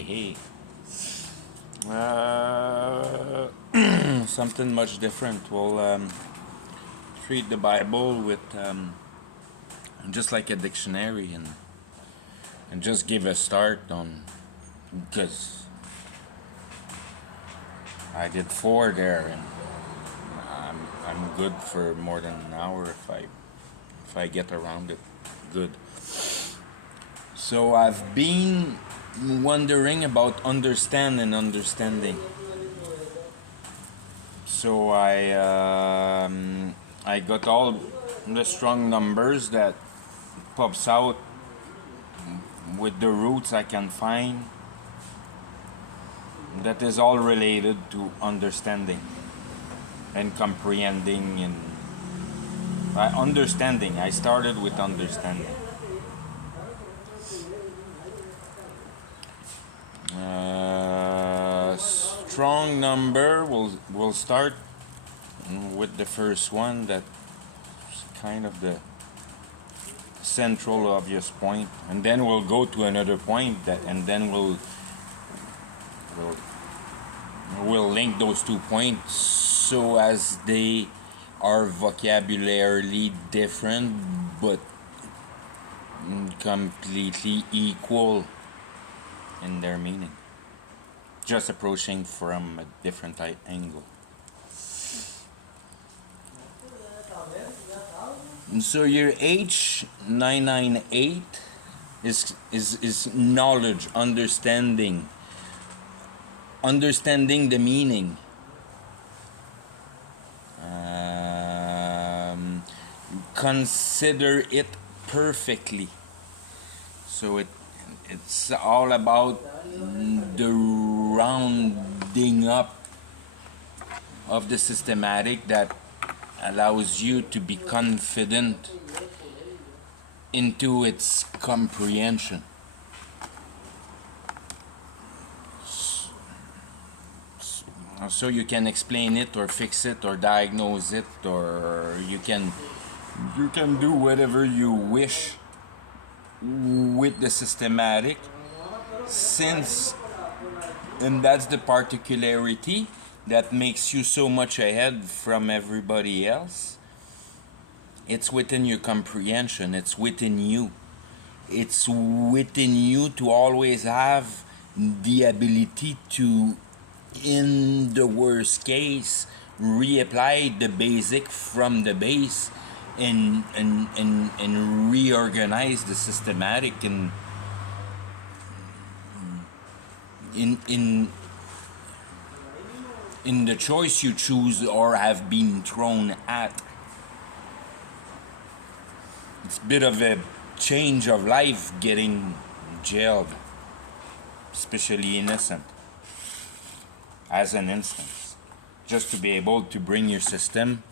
Hey. Something much different. We'll treat the Bible with just like a dictionary and just give a start on, because I did 4 there, and I'm good for more than an hour if I get around it good. So I've been wondering about understanding. So I got all the strong numbers that pops out with the roots I can find. That is all related to understanding and comprehending and understanding. I started with understanding. Strong number. We'll start with the first one. That's kind of the central obvious point, and then we'll go to another point and then we'll link those 2 points so as they are vocabularily different but completely equal in their meaning, just approaching from a different angle. So your H998 is knowledge, understanding the meaning. Consider it perfectly. So it's all about the rounding up of the systematic that allows you to be confident into its comprehension. So you can explain it or fix it or diagnose it, or you can do whatever you wish with the systematic, and that's the particularity that makes you so much ahead from everybody else. It's within your comprehension. It's within you. It's within you to always have the ability to, in the worst case, reapply the basic from the base and reorganize the systematic in the choice you choose or have been thrown at. It's a bit of a change of life getting jailed, especially innocent, as an instance, just to be able to bring your system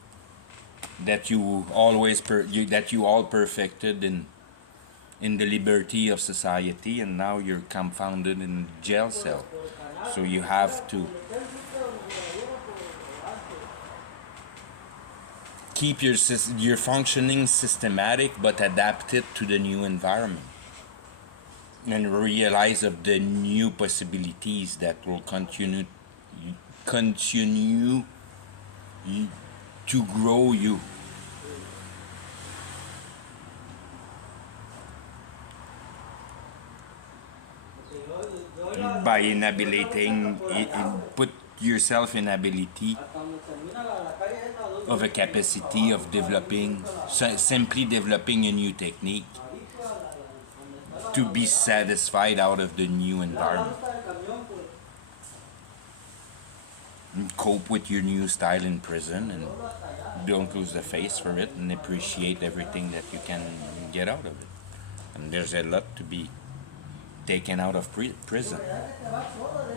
that you always that you all perfected in the liberty of society, and now you're confounded in a jail cell. So you have to keep your functioning systematic, but adapt it to the new environment, and realize of the new possibilities that will continue to grow you. By put yourself in ability of a capacity of developing, simply developing a new technique to be satisfied out of the new environment. And cope with your new style in prison, and don't lose the face for it, and appreciate everything that you can get out of it. And there's a lot to be taken out of prison.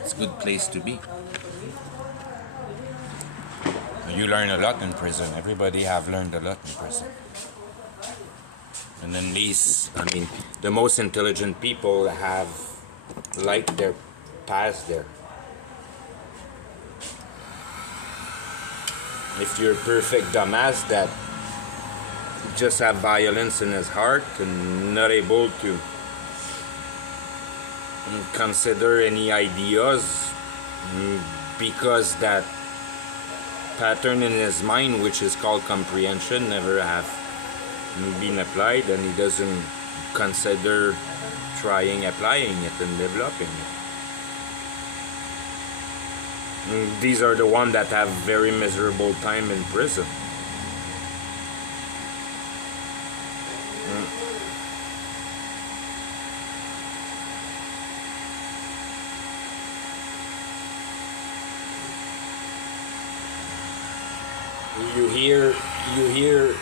It's a good place to be. You learn a lot in prison. Everybody have learned a lot in prison. And then the most intelligent people have liked their past there. If you're a perfect dumbass that just have violence in his heart and not able to consider any ideas, because that pattern in his mind, which is called comprehension, never have been applied, and he doesn't consider trying applying it and developing it. These are the ones that have very miserable time in prison. You hear, you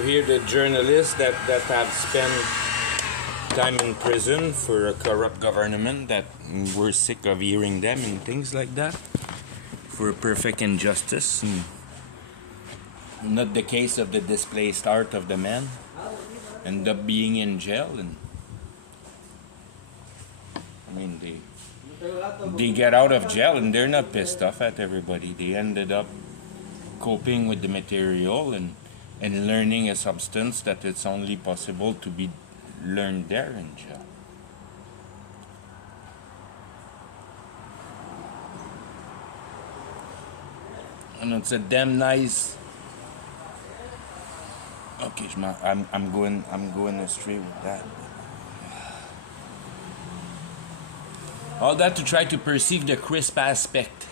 hear the journalists that have spent time in prison for a corrupt government, that we're sick of hearing them and things like that, for a perfect injustice. Not the case of the displaced art of the man, end up being in jail, and I mean they get out of jail and they're not pissed off at everybody. They ended up coping with the material and learning a substance that it's only possible to be learned there in jail. And it's a damn nice. Okay, I'm going astray with that. All that to try to perceive the crisp aspect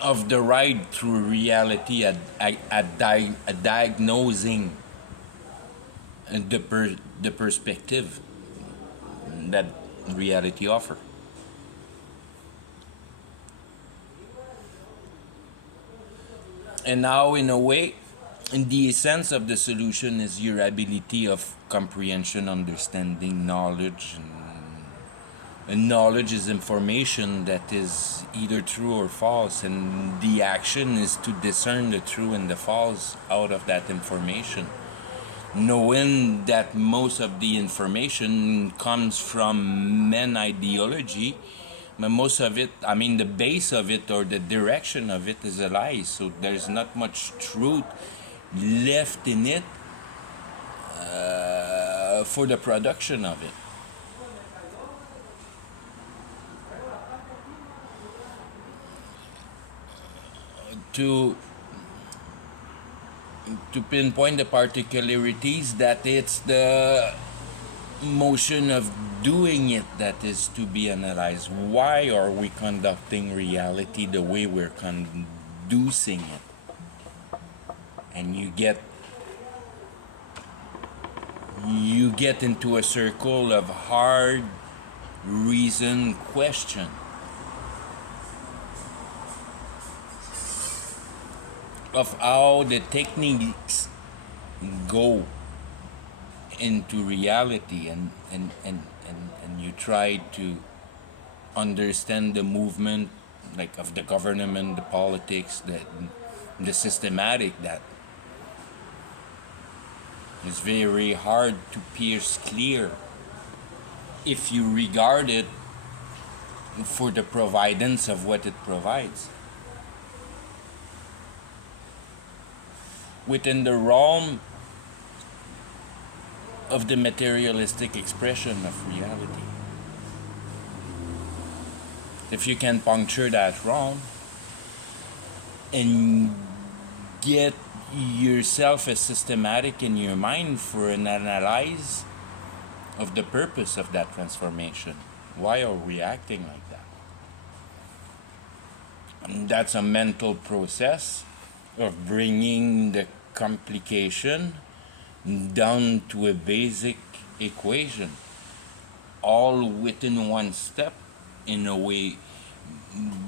of the ride through reality, at diagnosing the perspective that reality offers. And now, in a way, the essence of the solution is your ability of comprehension, understanding, knowledge. And knowledge is information that is either true or false, and the action is to discern the true and the false out of that information. Knowing that most of the information comes from men ideology, but most of it, I mean the base of it or the direction of it, is a lie. So there's not much truth left in it for the production of it. To pinpoint the particularities, that it's the motion of doing it that is to be analyzed. Why are we conducting reality the way we're conducing it? And you get into a circle of hard reason question. Of how the techniques go into reality, and you try to understand the movement, like of the government, the politics, the systematic, that is very hard to pierce clear if you regard it for the providence of what it provides. Within the realm of the materialistic expression of reality. If you can puncture that realm and get yourself a systematic in your mind for an analyze of the purpose of that transformation. Why are we acting like that? And that's a mental process of bringing the complication down to a basic equation, all within one step, in a way,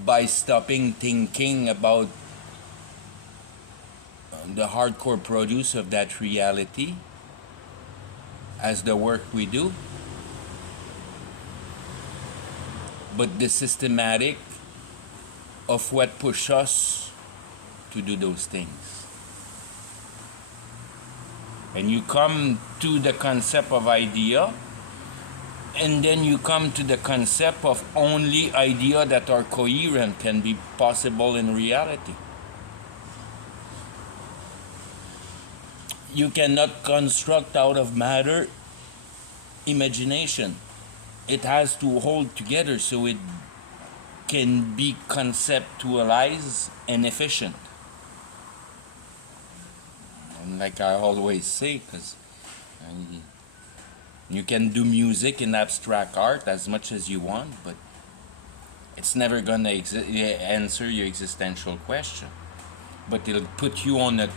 by stopping thinking about the hardcore produce of that reality as the work we do, but the systematic of what push us to do those things. And you come to the concept of idea, and then you come to the concept of only idea that are coherent can be possible in reality. You cannot construct out of matter imagination. It has to hold together so it can be conceptualized and efficient. And like I always say, because you can do music and abstract art as much as you want, but it's never gonna answer your existential question. But it'll put you on a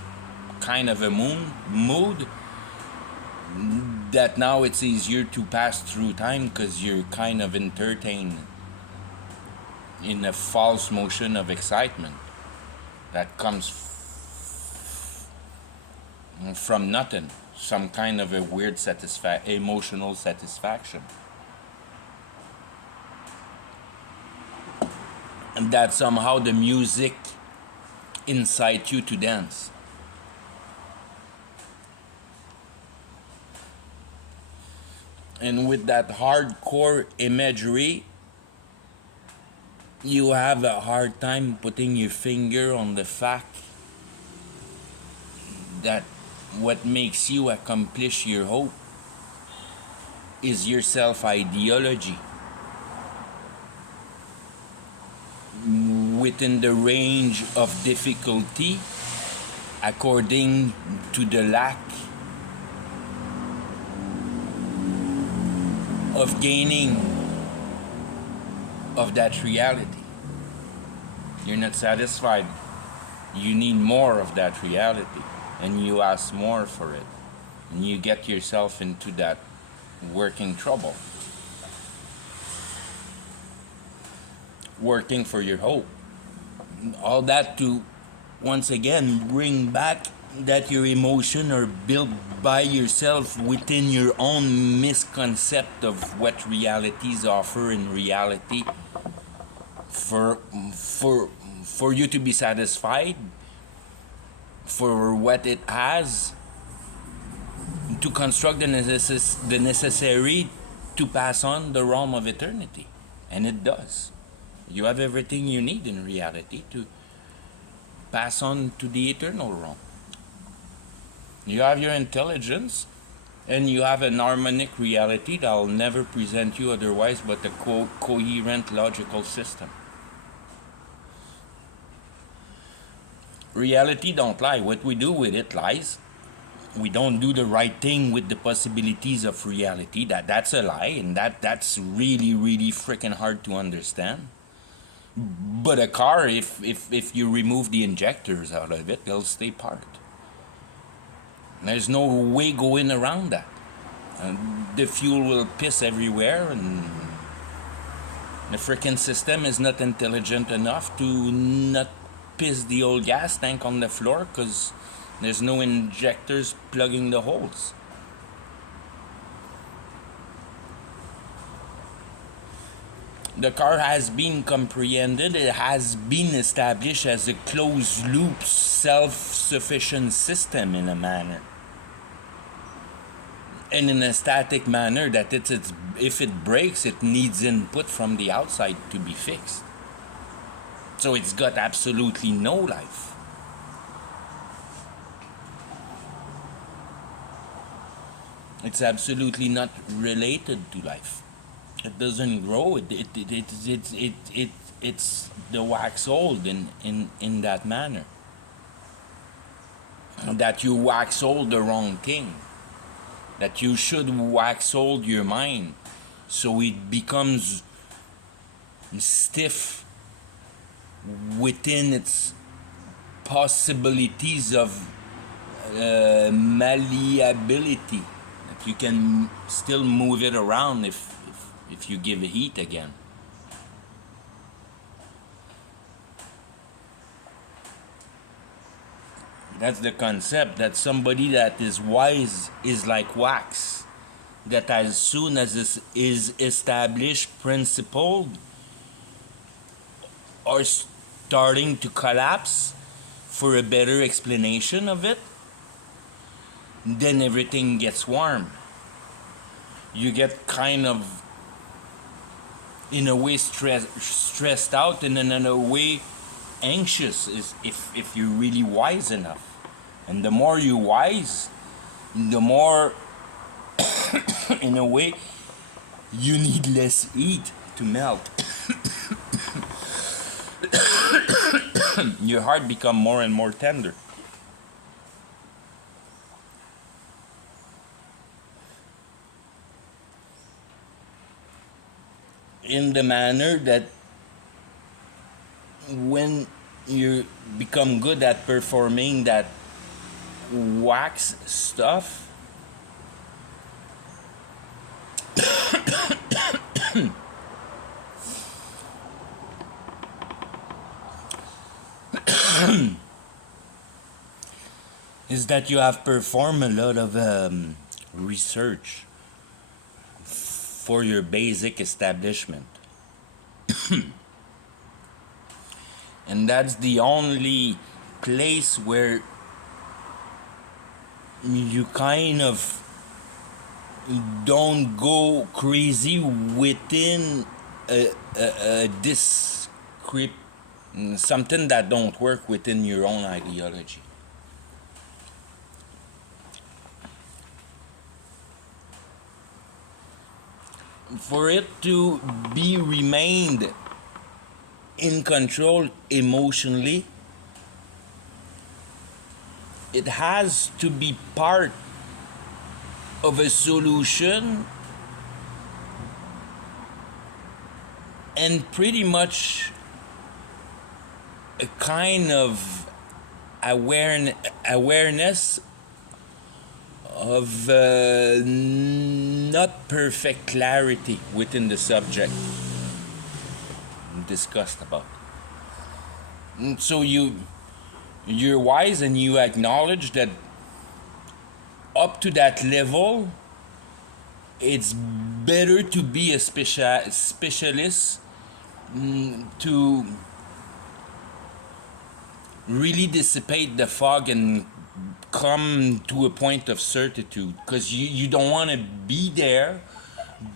kind of a mood that now it's easier to pass through time because you're kind of entertained in a false motion of excitement that comes from nothing, some kind of a weird emotional satisfaction. And that somehow the music incites you to dance. And with that hardcore imagery, you have a hard time putting your finger on the fact that what makes you accomplish your hope is your self-ideology within the range of difficulty according to the lack of gaining of that reality. You're not satisfied. You need more of that reality, and you ask more for it, and you get yourself into that working trouble, working for your hope. All that to once again bring back that your emotion are built by yourself within your own misconcept of what realities offer in reality for you to be satisfied for what it has, to construct the necessary to pass on the realm of eternity. And it does. You have everything you need in reality to pass on to the eternal realm. You have your intelligence, and you have an harmonic reality that will never present you otherwise but a coherent logical system. Reality don't lie. What we do with it lies. We don't do the right thing with the possibilities of reality. That's a lie, and that's really, really freaking hard to understand. But a car, if you remove the injectors out of it, they'll stay parked. There's no way going around that. The fuel will piss everywhere, and the freaking system is not intelligent enough to not piss the old gas tank on the floor because there's no injectors plugging the holes. The car has been comprehended, it has been established as a closed-loop, self-sufficient system in a manner. And in a static manner that if it breaks, it needs input from the outside to be fixed. So it's got absolutely no life. It's absolutely not related to life. It doesn't grow. It's the wax old in that manner. That you wax old the wrong thing. That you should wax old your mind so it becomes stiff within its possibilities of malleability. That you can still move it around if you give it heat again. That's the concept, that somebody that is wise is like wax, that as soon as it is established, principled, or starting to collapse for a better explanation of it, then everything gets warm. You get kind of, in a way, stressed out, and in another way anxious, is if you're really wise enough. And the more you're wise, the more in a way, you need less heat to melt. Your heart become more and more tender. In the manner that when you become good at performing that wax stuff, is that you have performed a lot of research for your basic establishment. And that's the only place where you kind of don't go crazy within a descript, something that don't work within your own ideology. For it to be remained in control emotionally, it has to be part of a solution and pretty much a kind of awareness of not perfect clarity within the subject discussed about. And so you're wise and you acknowledge that up to that level, it's better to be a specialist to really dissipate the fog and come to a point of certitude, because you don't want to be there,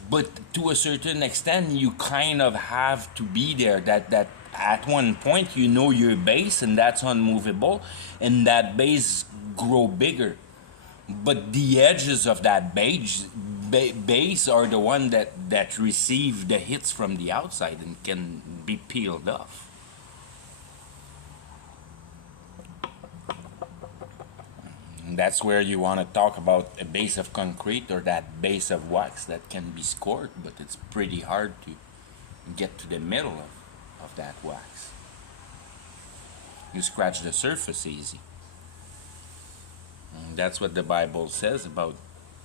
but to a certain extent you kind of have to be there, that at one point you know your base and that's unmovable, and that base grow bigger, but the edges of that base are the one that receive the hits from the outside and can be peeled off. That's where you want to talk about a base of concrete or that base of wax that can be scored, but it's pretty hard to get to the middle of that wax. You scratch the surface easy. And that's what the Bible says about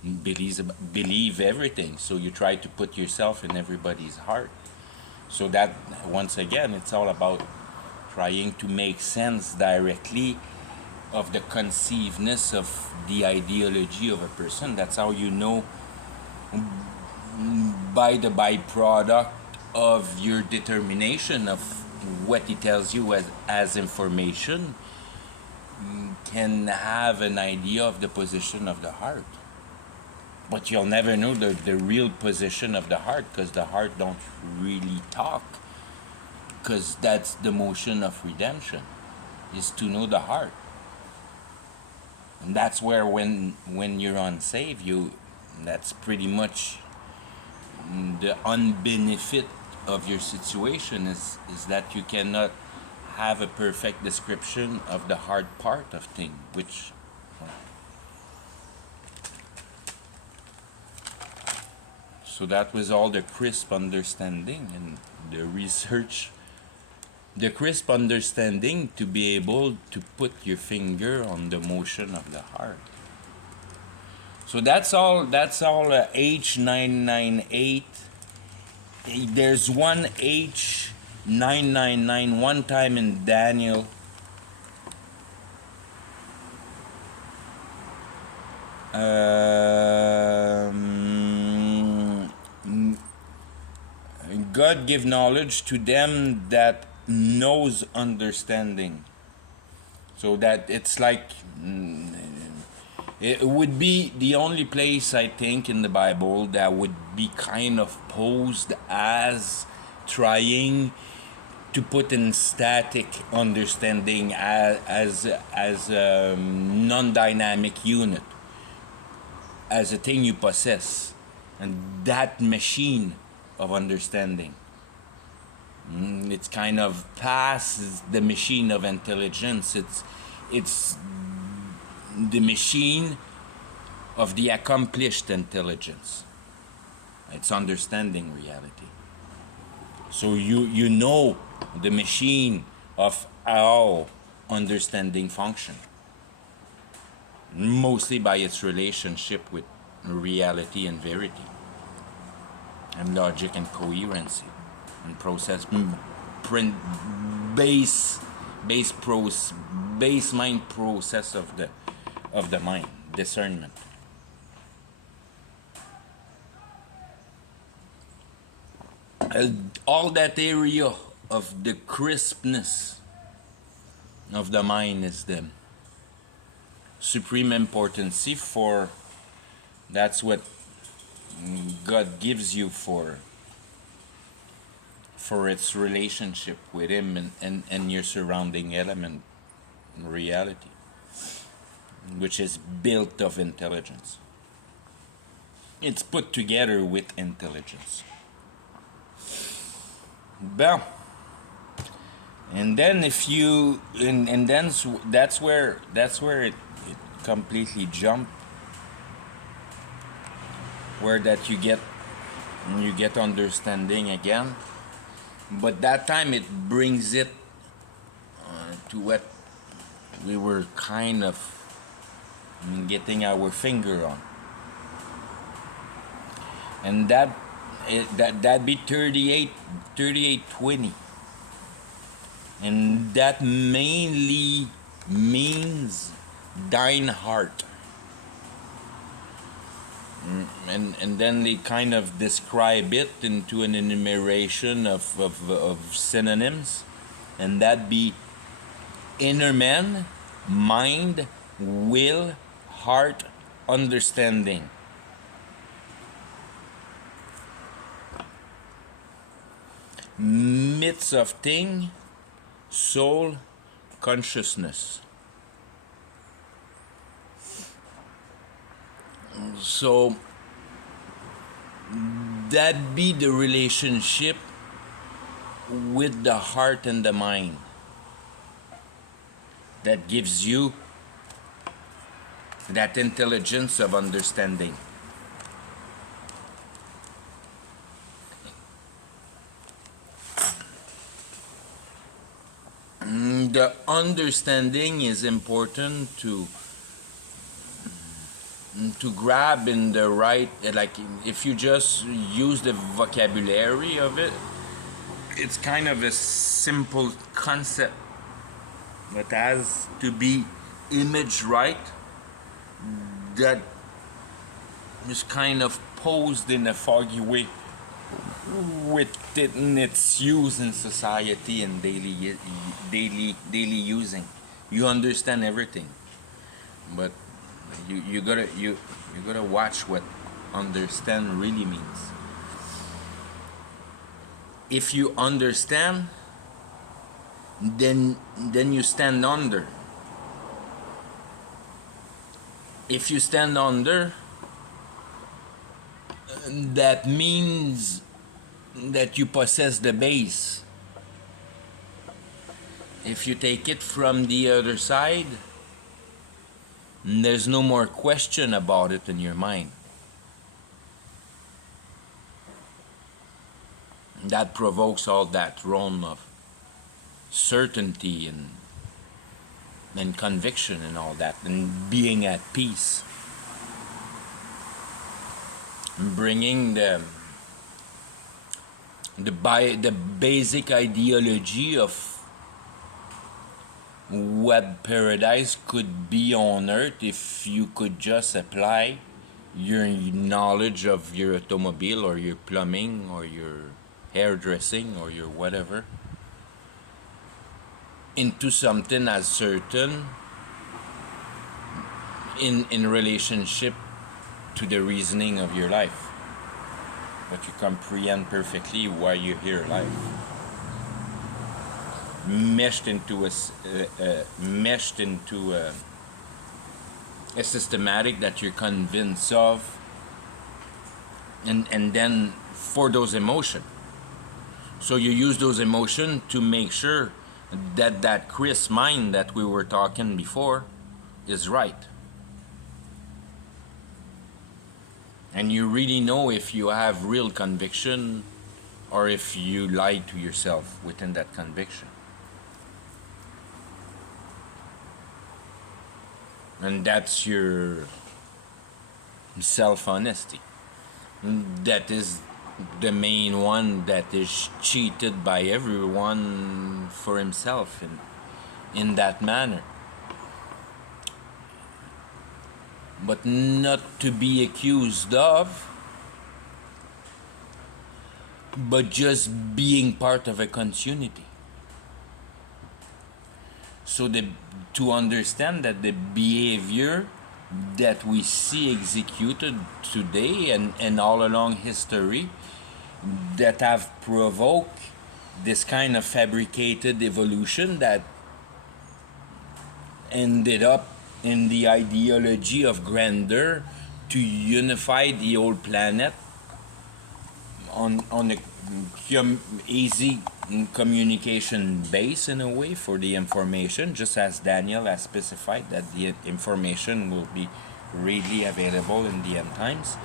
believe everything. So you try to put yourself in everybody's heart. So that, once again, it's all about trying to make sense directly of the conceivedness of the ideology of a person. That's how you know by the byproduct of your determination of what he tells you as information, can have an idea of the position of the heart. But you'll never know the real position of the heart, because the heart don't really talk, because that's the motion of redemption, is to know the heart. And that's where when you're unsaved, that's pretty much the unbenefit of your situation is that you cannot have a perfect description of the hard part of things, which so that was all the crisp understanding and the research, the crisp understanding to be able to put your finger on the motion of the heart. So that's all H998. There's one H999 one time in Daniel. God give knowledge to them that knows understanding. So that it's like it would be the only place I think in the Bible that would be kind of posed as trying to put in static understanding as a non-dynamic unit. as a thing you possess, and that machine of understanding. It's kind of past the machine of intelligence. It's the machine of the accomplished intelligence. It's understanding reality. So you know the machine of how understanding function, mostly by its relationship with reality and verity, and logic and coherency, and process print base mind process of the mind, discernment. All that area of the crispness of the mind is the supreme importance for, that's what God gives you for its relationship with Him and your surrounding element, reality, which is built of intelligence. It's put together with intelligence. Well, and then if you and then that's where it completely jumped, where that you get understanding again, but that time it brings it to what we were kind of getting our finger on, and that be 38:20, and that mainly means thine heart. And then they kind of describe it into an enumeration of synonyms, and that be inner man, mind, will, heart, understanding. Midst of thing, soul, consciousness. So that be the relationship with the heart and the mind that gives you that intelligence of understanding. The understanding is important to grab in the right, like if you just use the vocabulary of it, it's kind of a simple concept, but has to be image right, that is kind of posed in a foggy way with it in its use in society and daily using. You understand everything, but you gotta watch what understand really means. If you understand, then you stand under. If you stand under, that means that you possess the base. If you take it from the other side, there's no more question about it in your mind. That provokes all that realm of certainty and conviction and all that, and being at peace, and bringing the basic ideology of what paradise could be on earth if you could just apply your knowledge of your automobile or your plumbing or your hairdressing or your whatever into something as certain in relationship to the reasoning of your life, but you comprehend perfectly why you're here alive, meshed into a systematic that you're convinced of, and then for those emotions. So you use those emotions to make sure that that Chris mind that we were talking before is right. And you really know if you have real conviction or if you lie to yourself within that conviction. And that's your self-honesty. That is the main one that is cheated by everyone for himself in that manner. But not to be accused of, but just being part of a community. So to understand that the behavior that we see executed today and all along history that have provoked this kind of fabricated evolution that ended up in the ideology of grandeur to unify the whole planet on a easy communication base in a way for the information, just as Daniel has specified that the information will be readily available in the end times.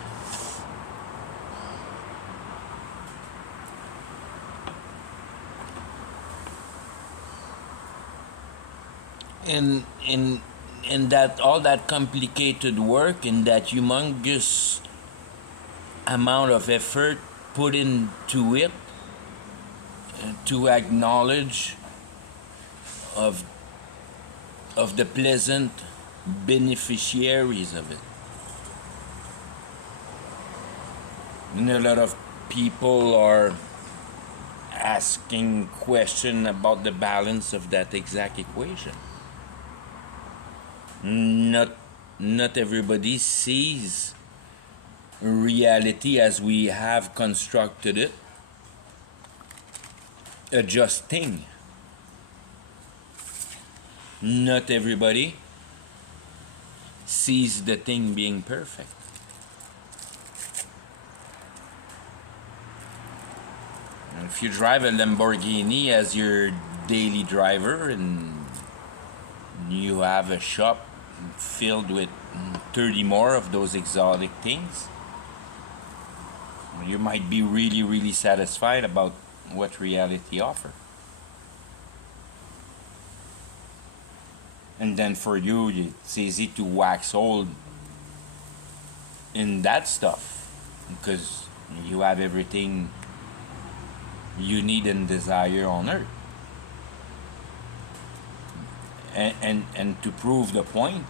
And that all that complicated work and that humongous amount of effort put into it to acknowledge of the pleasant beneficiaries of it. And a lot of people are asking questions about the balance of that exact equation. Not everybody sees reality as we have constructed it a just thing. Not everybody sees the thing being perfect. And if you drive a Lamborghini as your daily driver and you have a shop filled with 30 more of those exotic things, you might be really, really satisfied about what reality offers. And then for you, it's easy to wax old in that stuff because you have everything you need and desire on earth. And to prove the point,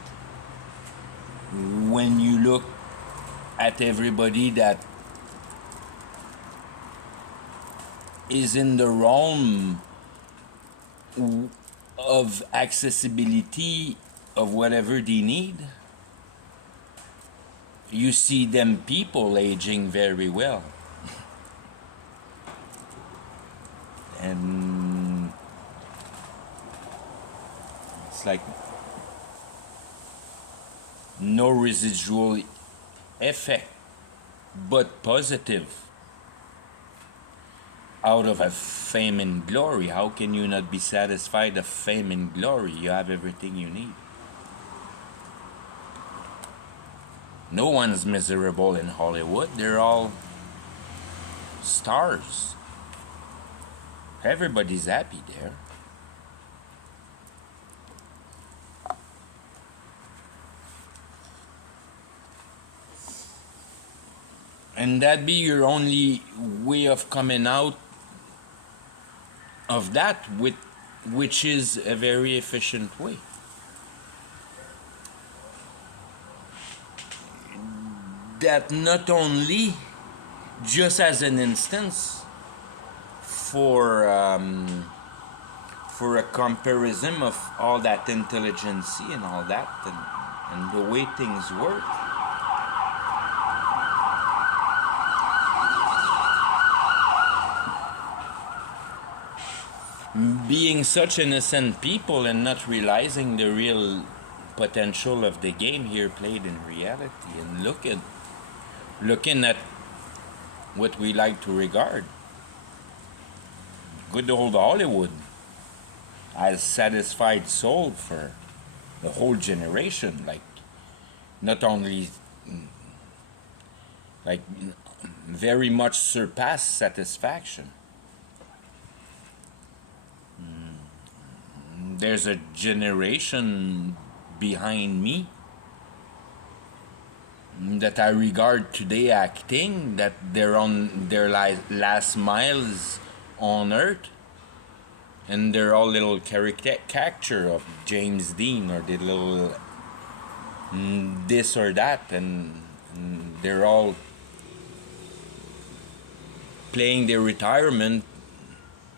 when you look at everybody that is in the realm of accessibility of whatever they need, you see them people aging very well. And it's like no residual effect, but positive out of a fame and glory. How can you not be satisfied of fame and glory? You have everything you need. No one's miserable in Hollywood. They're all stars. Everybody's happy there. And that be your only way of coming out of that, which is a very efficient way. That not only, just as an instance, for a comparison of all that intelligence and all that, and the way things work, being such innocent people and not realizing the real potential of the game here played in reality, and looking at what we like to regard. Good old Hollywood has satisfied soul for the whole generation, like not only like very much surpassed satisfaction. There's a generation behind me that I regard today acting that they're on their last miles on Earth, and they're all little caricature of James Dean, or the little this or that, and they're all playing their retirement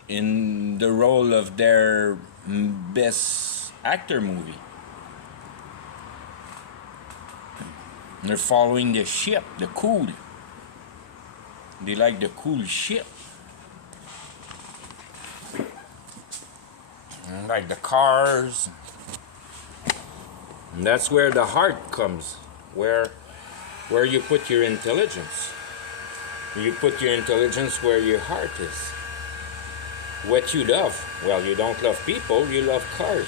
in the role of their best actor movie. They're following the ship, the cool. They like the cool ship. And like the cars. And that's where the heart comes. Where you put your intelligence. You put your intelligence where your heart is. What you love. Well, you don't love people, you love cars.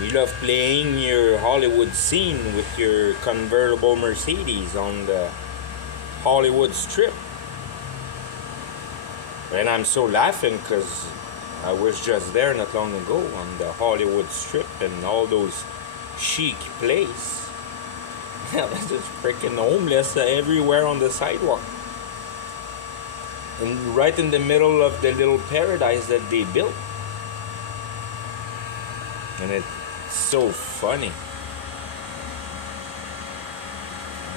You love playing your Hollywood scene with your convertible Mercedes on the Hollywood Strip. And I'm so laughing because I was just there not long ago on the Hollywood Strip and all those chic places. There's just freaking homeless everywhere on the sidewalk. And right in the middle of the little paradise that they built. And it's so funny.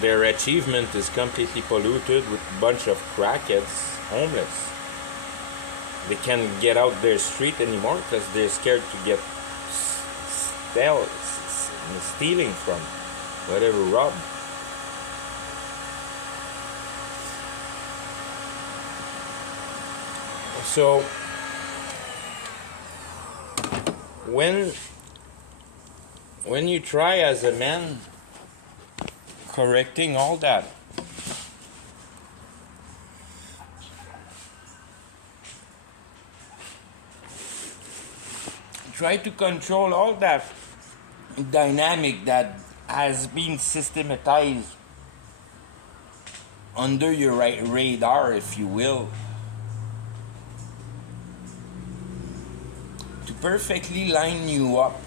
Their achievement is completely polluted with a bunch of crackheads, homeless. They can't get out their street anymore because they're scared to get stealing from, whatever, robbed. So when you try as a man correcting all that, try to control all that dynamic that has been systematized under your radar, if you will, to perfectly line you up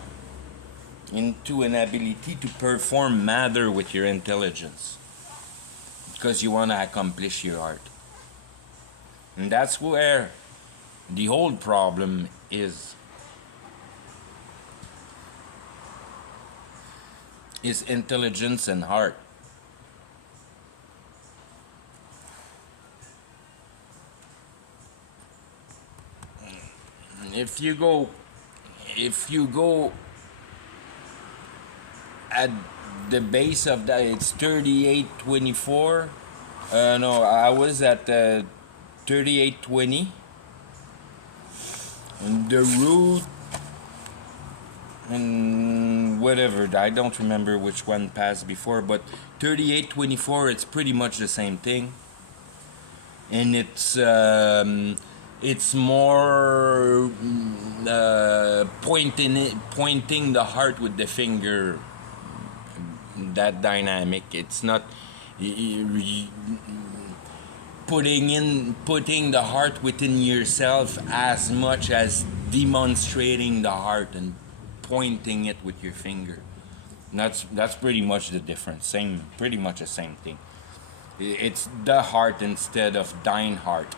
into an ability to perform matter with your intelligence, because you want to accomplish your art. And that's where the whole problem is intelligence and heart. If you go at the base of that, it's 3824. No, I was at 3820, and the root and whatever, I don't remember which one passed before, but 3824, it's pretty much the same thing, and it's more pointing the heart with the finger. That dynamic. It's not putting the heart within yourself as much as demonstrating the heart and pointing it with your finger. That's pretty much the difference. Pretty much the same thing. It's the heart instead of thine heart.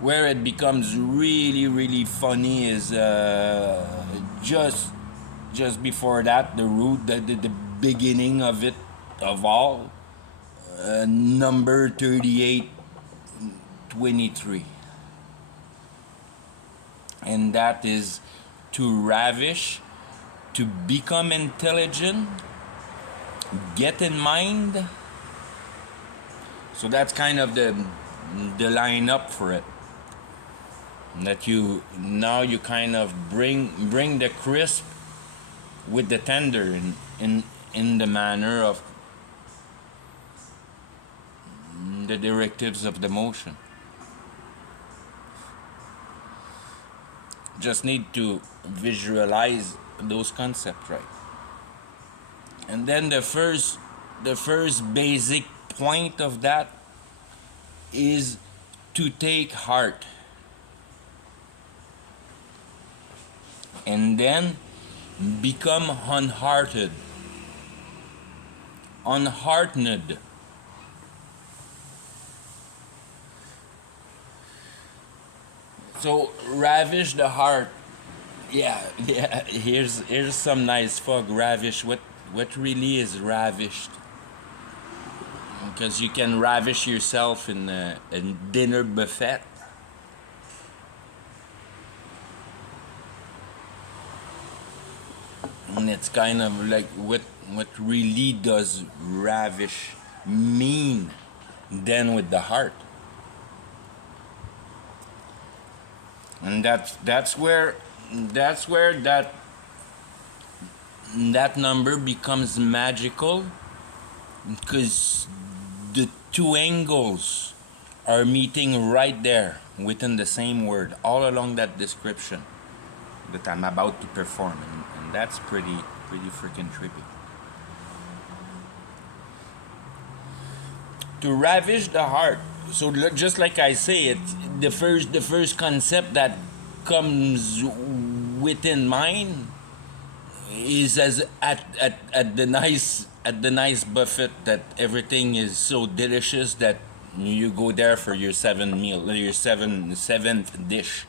Where it becomes really, really funny is just before that, the root, the beginning of it, of all, number 3823. And that is to ravish, to become intelligent, get in mind. So that's kind of the line up for it. that you now you kind of bring the crisp with the tender in the manner of the directives of the motion. Just need to visualize those concepts right. And then the first basic point of that is to take heart. And then become unhearted. Unheartened. So ravish the heart. Yeah. Here's some nice fog. Ravish. What really is ravished? Because you can ravish yourself in a dinner buffet. And it's kind of like what really does ravish mean then with the heart. And that's where that number becomes magical, because the two angles are meeting right there within the same word all along that description that I'm about to perform, and that's pretty freaking trippy. To ravish the heart. So just like I say, it's the first concept that comes within mind is as at the nice buffet, that everything is so delicious that you go there for your seventh dish,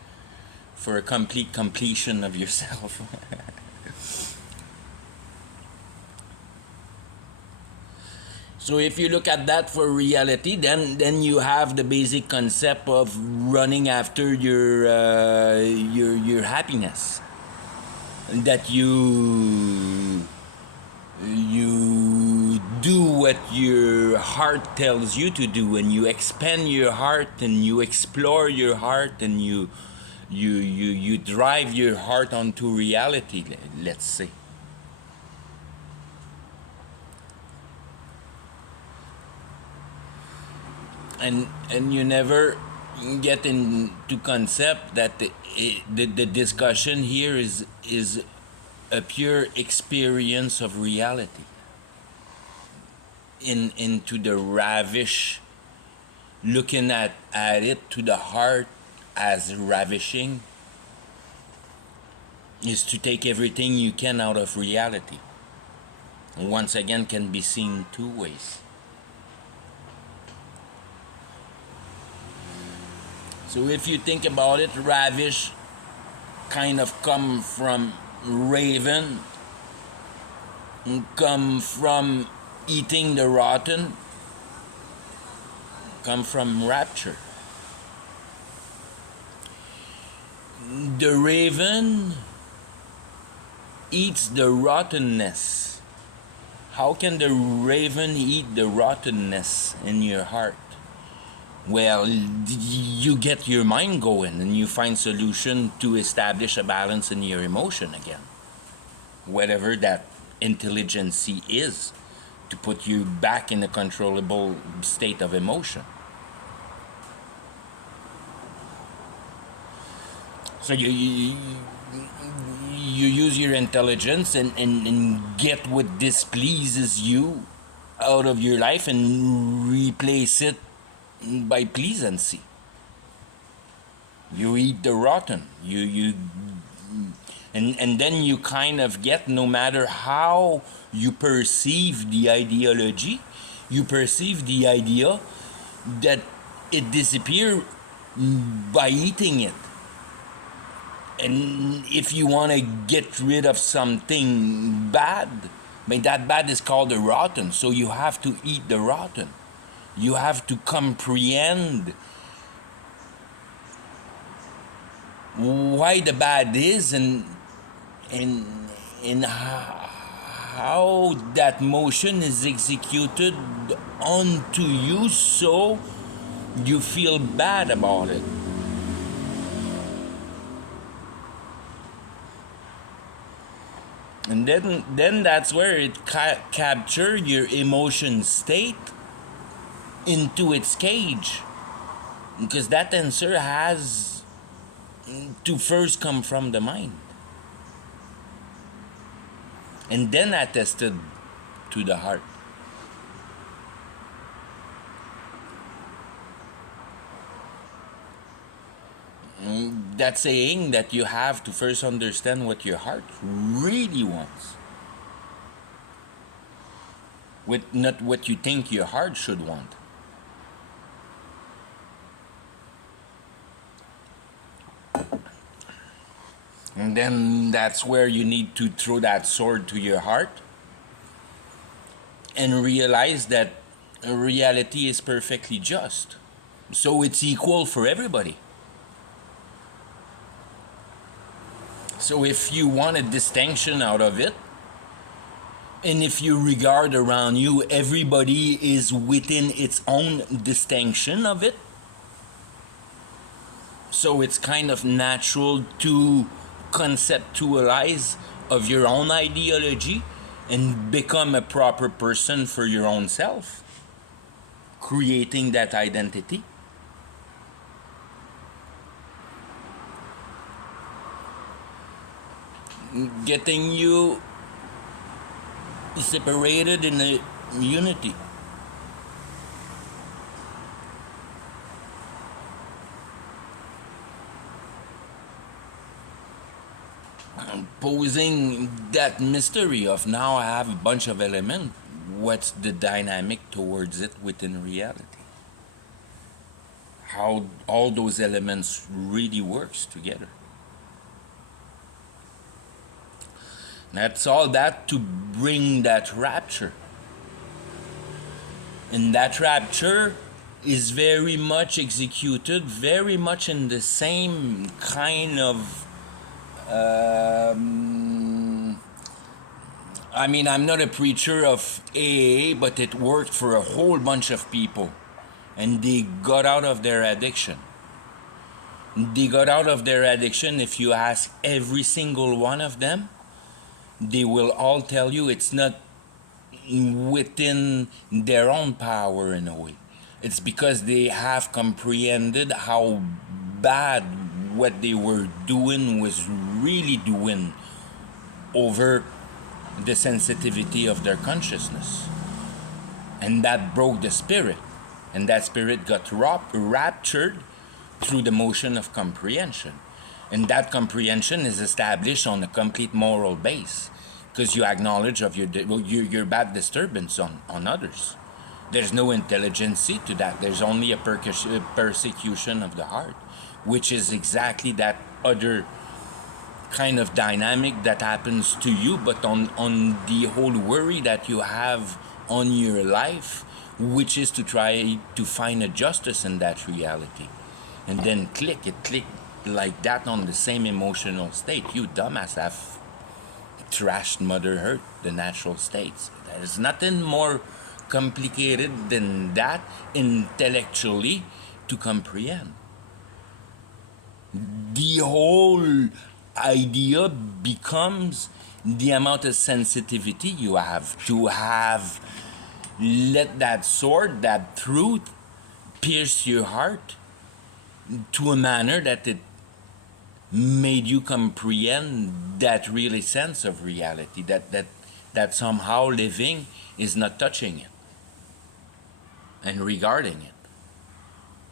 for a complete completion of yourself. So if you look at that for reality, then you have the basic concept of running after your happiness. That you do what your heart tells you to do, and you expand your heart, and you explore your heart, and you drive your heart onto reality, let's say. And you never get into concept that the discussion here is a pure experience of reality. Into the ravish, looking at it to the heart as ravishing, is to take everything you can out of reality. Once again, can be seen two ways. So if you think about it, ravish kind of come from raven, come from eating the rotten, come from rapture. The raven eats the rottenness. How can the raven eat the rottenness in your heart? Well, you get your mind going and you find solution to establish a balance in your emotion again. Whatever that intelligency is, to put you back in a controllable state of emotion. So you use your intelligence and get what displeases you out of your life and replace it by pleasancy. You eat the rotten. And then you kind of get, no matter how you perceive the ideology, you perceive the idea that it disappears by eating it. And if you want to get rid of something bad, but that bad is called the rotten, so you have to eat the rotten. You have to comprehend why the bad is and how that motion is executed onto you, so you feel bad about it. And then that's where it capture your emotion state into its cage, because that answer has to first come from the mind and then attested to the heart. That saying that you have to first understand what your heart really wants, with not what you think your heart should want. And then that's where you need to throw that sword to your heart and realize that reality is perfectly just. So it's equal for everybody. So if you want a distinction out of it, and if you regard around you, everybody is within its own distinction of it. So it's kind of natural to conceptualize of your own ideology and become a proper person for your own self, creating that identity. Getting you separated in a unity. Posing that mystery of now I have a bunch of elements, what's the dynamic towards it within reality? How all those elements really works together. That's all that to bring that rapture. And that rapture is very much executed, very much in the same kind of I mean, I'm not a preacher of AA, but it worked for a whole bunch of people. And they got out of their addiction. They got out of their addiction. If you ask every single one of them, they will all tell you it's not within their own power in a way. It's because they have comprehended how bad what they were doing was really doing over the sensitivity of their consciousness. And that broke the spirit. And that spirit got raptured through the motion of comprehension. And that comprehension is established on a complete moral base, because you acknowledge of your bad disturbance on others. There's no intelligence to that. There's only a persecution of the heart, which is exactly that other kind of dynamic that happens to you, but on the whole worry that you have on your life, which is to try to find a justice in that reality. And then click like that on the same emotional state. You dumbass have trashed Mother Earth, the natural states. There's nothing more complicated than that intellectually to comprehend. The whole idea becomes the amount of sensitivity you have to have let that sword, that truth, pierce your heart to a manner that it made you comprehend that really sense of reality, that somehow living is not touching it and regarding it.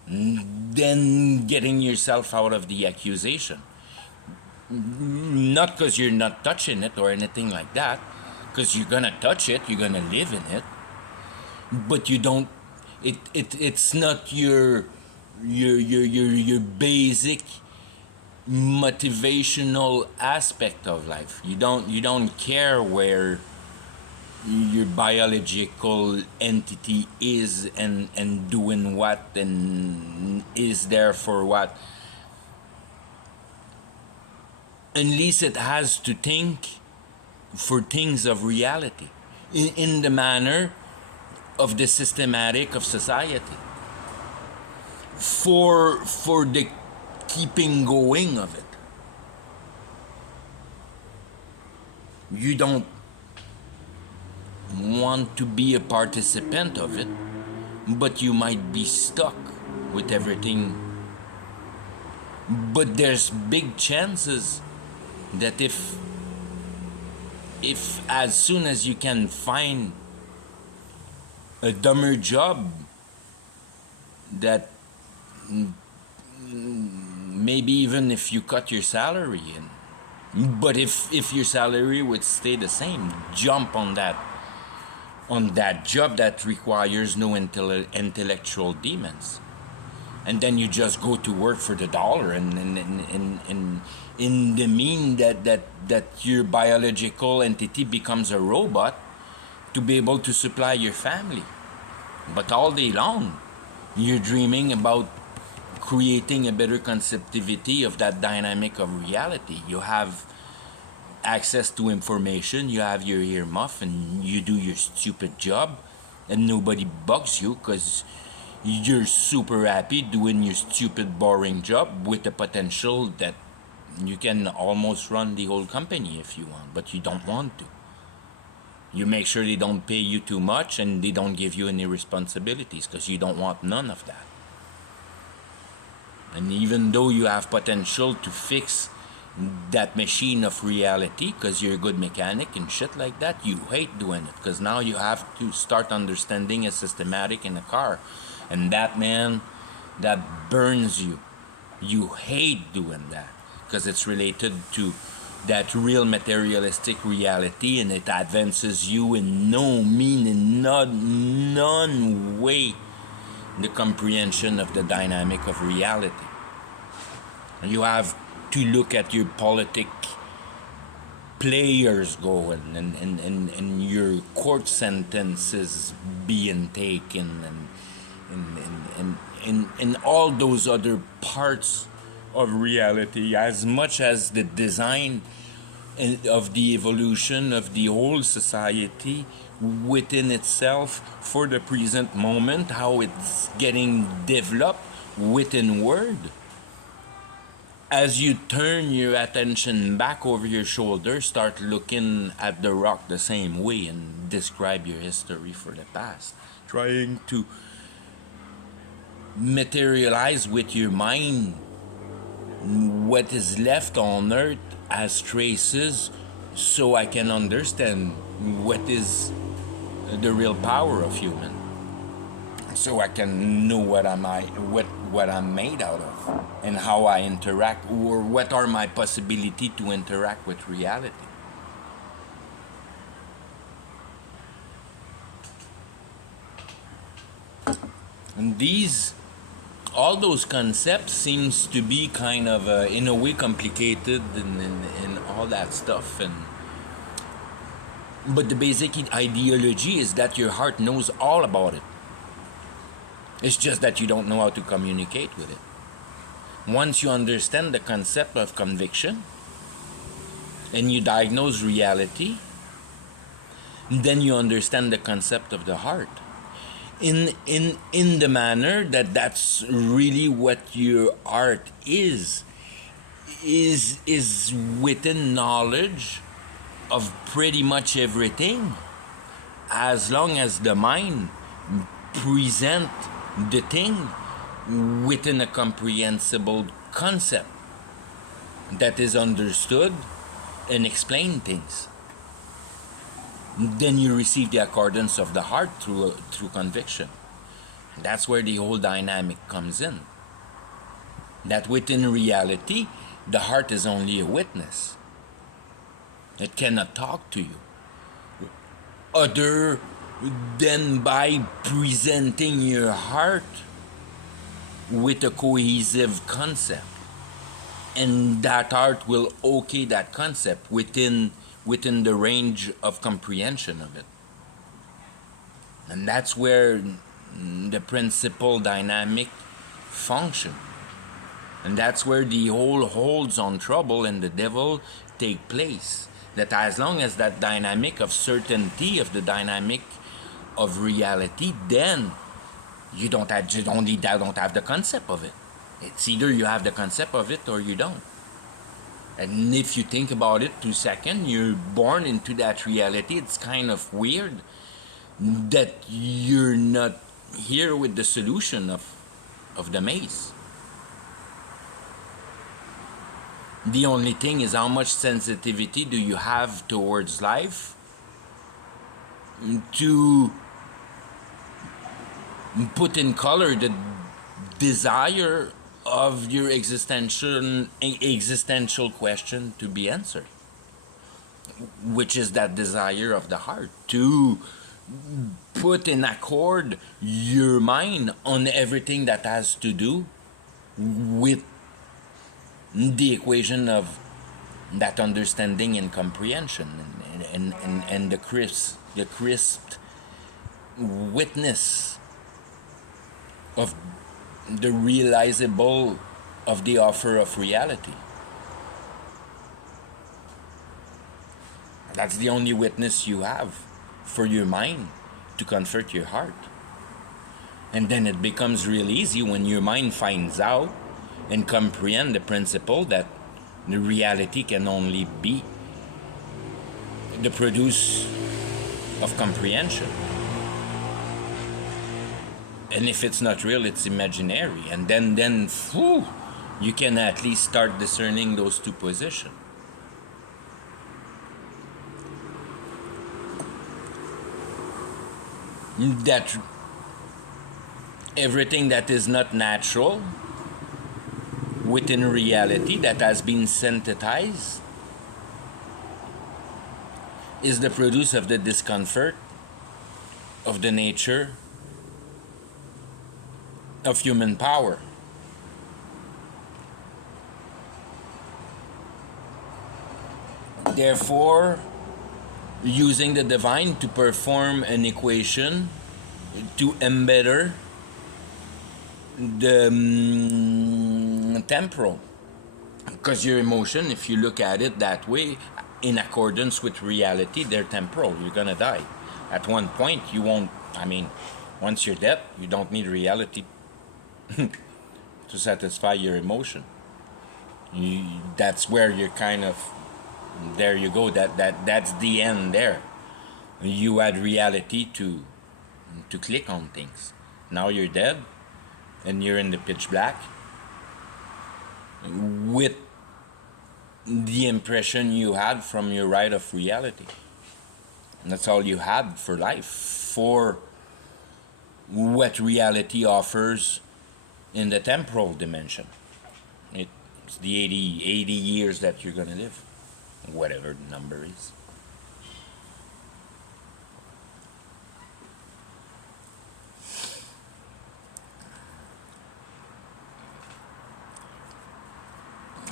Then getting yourself out of the accusation. Not because you're not touching it or anything like that, because you're gonna touch it, you're gonna live in it, but you don't. It's not your basic motivational aspect of life. You don't care where your biological entity is and doing what and is there for what. Unless it has to think for things of reality in the manner of the systematic of society, for the keeping going of it. You don't want to be a participant of it, but you might be stuck with everything. But there's big chances that if as soon as you can find a dumber job that maybe even if you cut your salary but if your salary would stay the same, jump on that job that requires no intellectual demons, and then you just go to work for the dollar, and in the mean that your biological entity becomes a robot to be able to supply your family. But all day long you're dreaming about creating a better conceptivity of that dynamic of reality. You have access to information, you have your earmuff, and you do your stupid job, and nobody bugs you because you're super happy doing your stupid boring job with the potential that you can almost run the whole company if you want, but you don't want to. You make sure they don't pay you too much and they don't give you any responsibilities because you don't want none of that. And even though you have potential to fix that machine of reality because you're a good mechanic and shit like that, you hate doing it because now you have to start understanding a systematic in a car, and that, man, that burns you. You hate doing that because it's related to that real materialistic reality, and it advances you in no meaning, none way the comprehension of the dynamic of reality. And you have to look at your politic players going, and your court sentences being taken, and all those other parts of reality, as much as the design of the evolution of the whole society within itself for the present moment, how it's getting developed within word. As you turn your attention back over your shoulder, start looking at the rock the same way and describe your history for the past, trying to materialize with your mind what is left on earth as traces, so I can understand what is the real power of human, so I can know what I'm made out of, and how I interact, or what are my possibility to interact with reality. And all those concepts seems to be kind of in a way complicated and all that stuff, but the basic ideology is that your heart knows all about it. It's just that you don't know how to communicate with it. Once you understand the concept of conviction and you diagnose reality, then you understand the concept of the heart. In the manner that's really what your art is within knowledge of pretty much everything, as long as the mind present the thing within a comprehensible concept that is understood and explain things. Then you receive the accordance of the heart through conviction. That's where the whole dynamic comes in. That within reality, the heart is only a witness. It cannot talk to you other than by presenting your heart with a cohesive concept, and that heart will okay that concept within the range of comprehension of it. And that's where the principal dynamic function, and that's where the whole holds on trouble and the devil take place. That as long as that dynamic of certainty of the dynamic of reality, then you don't have the concept of it. It's either you have the concept of it or you don't. And if you think about it 2 seconds, you're born into that reality. It's kind of weird that you're not here with the solution of the maze. The only thing is, how much sensitivity do you have towards life to put in color the desire of your existential question to be answered, which is that desire of the heart to put in accord your mind on everything that has to do with the equation of that understanding and comprehension, and the crisp witness of the realizable of the offer of reality. That's the only witness you have for your mind to comfort your heart. And then it becomes real easy when your mind finds out and comprehend the principle that the reality can only be the produce of comprehension. And if it's not real, it's imaginary. And then you can at least start discerning those two positions. That everything that is not natural within reality, that has been synthesized, is the produce of the discomfort of the nature of human power. Therefore, using the divine to perform an equation to embetter the temporal, because your emotion, if you look at it that way, in accordance with reality, they're temporal. You're gonna die at one point. You won't, once you're dead, you don't need reality to satisfy your emotion. That's where you're kind of, there you go, that's the end there. You had reality to click on things. Now you're dead and you're in the pitch black with the impression you had from your ride of reality. And that's all you had for life, for what reality offers in the temporal dimension. It's the 80 years that you're going to live, whatever the number is.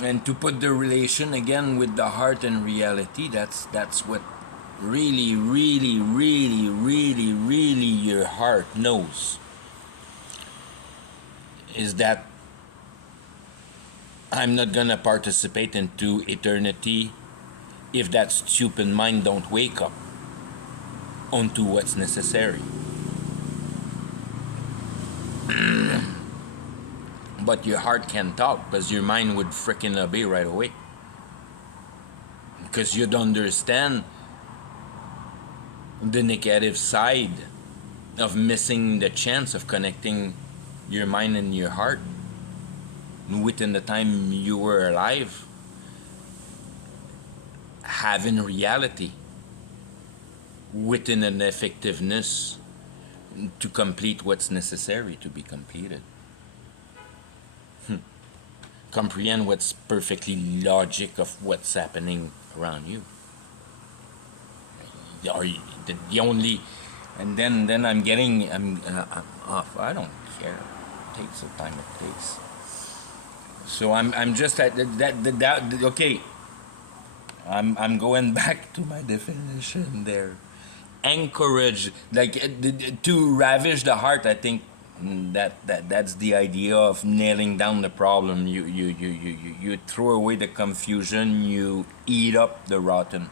And to put the relation again with the heart and reality, that's what really your heart knows, is that I'm not gonna participate into eternity if that stupid mind don't wake up onto what's necessary. But your heart can talk, because your mind would freaking obey right away, because you'd understand the negative side of missing the chance of connecting your mind and your heart within the time you were alive, having reality within an effectiveness to complete what's necessary to be completed. Comprehend what's perfectly logic of what's happening around you. The only, and then I'm off. I don't care. It takes the time it takes. So I'm just at that. Okay. I'm going back to my definition there. Encourage, like, to ravish the heart. I think that's the idea of nailing down the problem. You throw away the confusion. You eat up the rotten.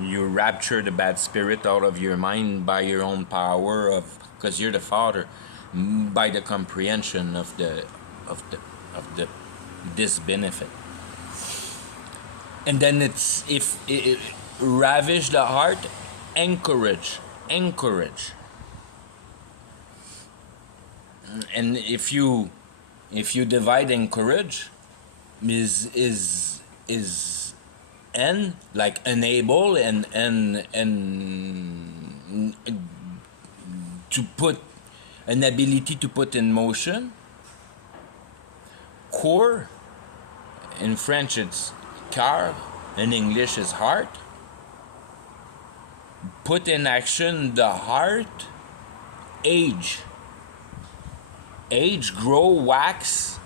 You rapture the bad spirit out of your mind by your own power, because you're the Father, by the comprehension of this benefit. And then it's if it, ravish the heart, encourage. And if you divide encourage, is n like enable and to put an ability to put in motion. Core, in French it's car, in English is heart. Put in action the heart. Age, grow, wax,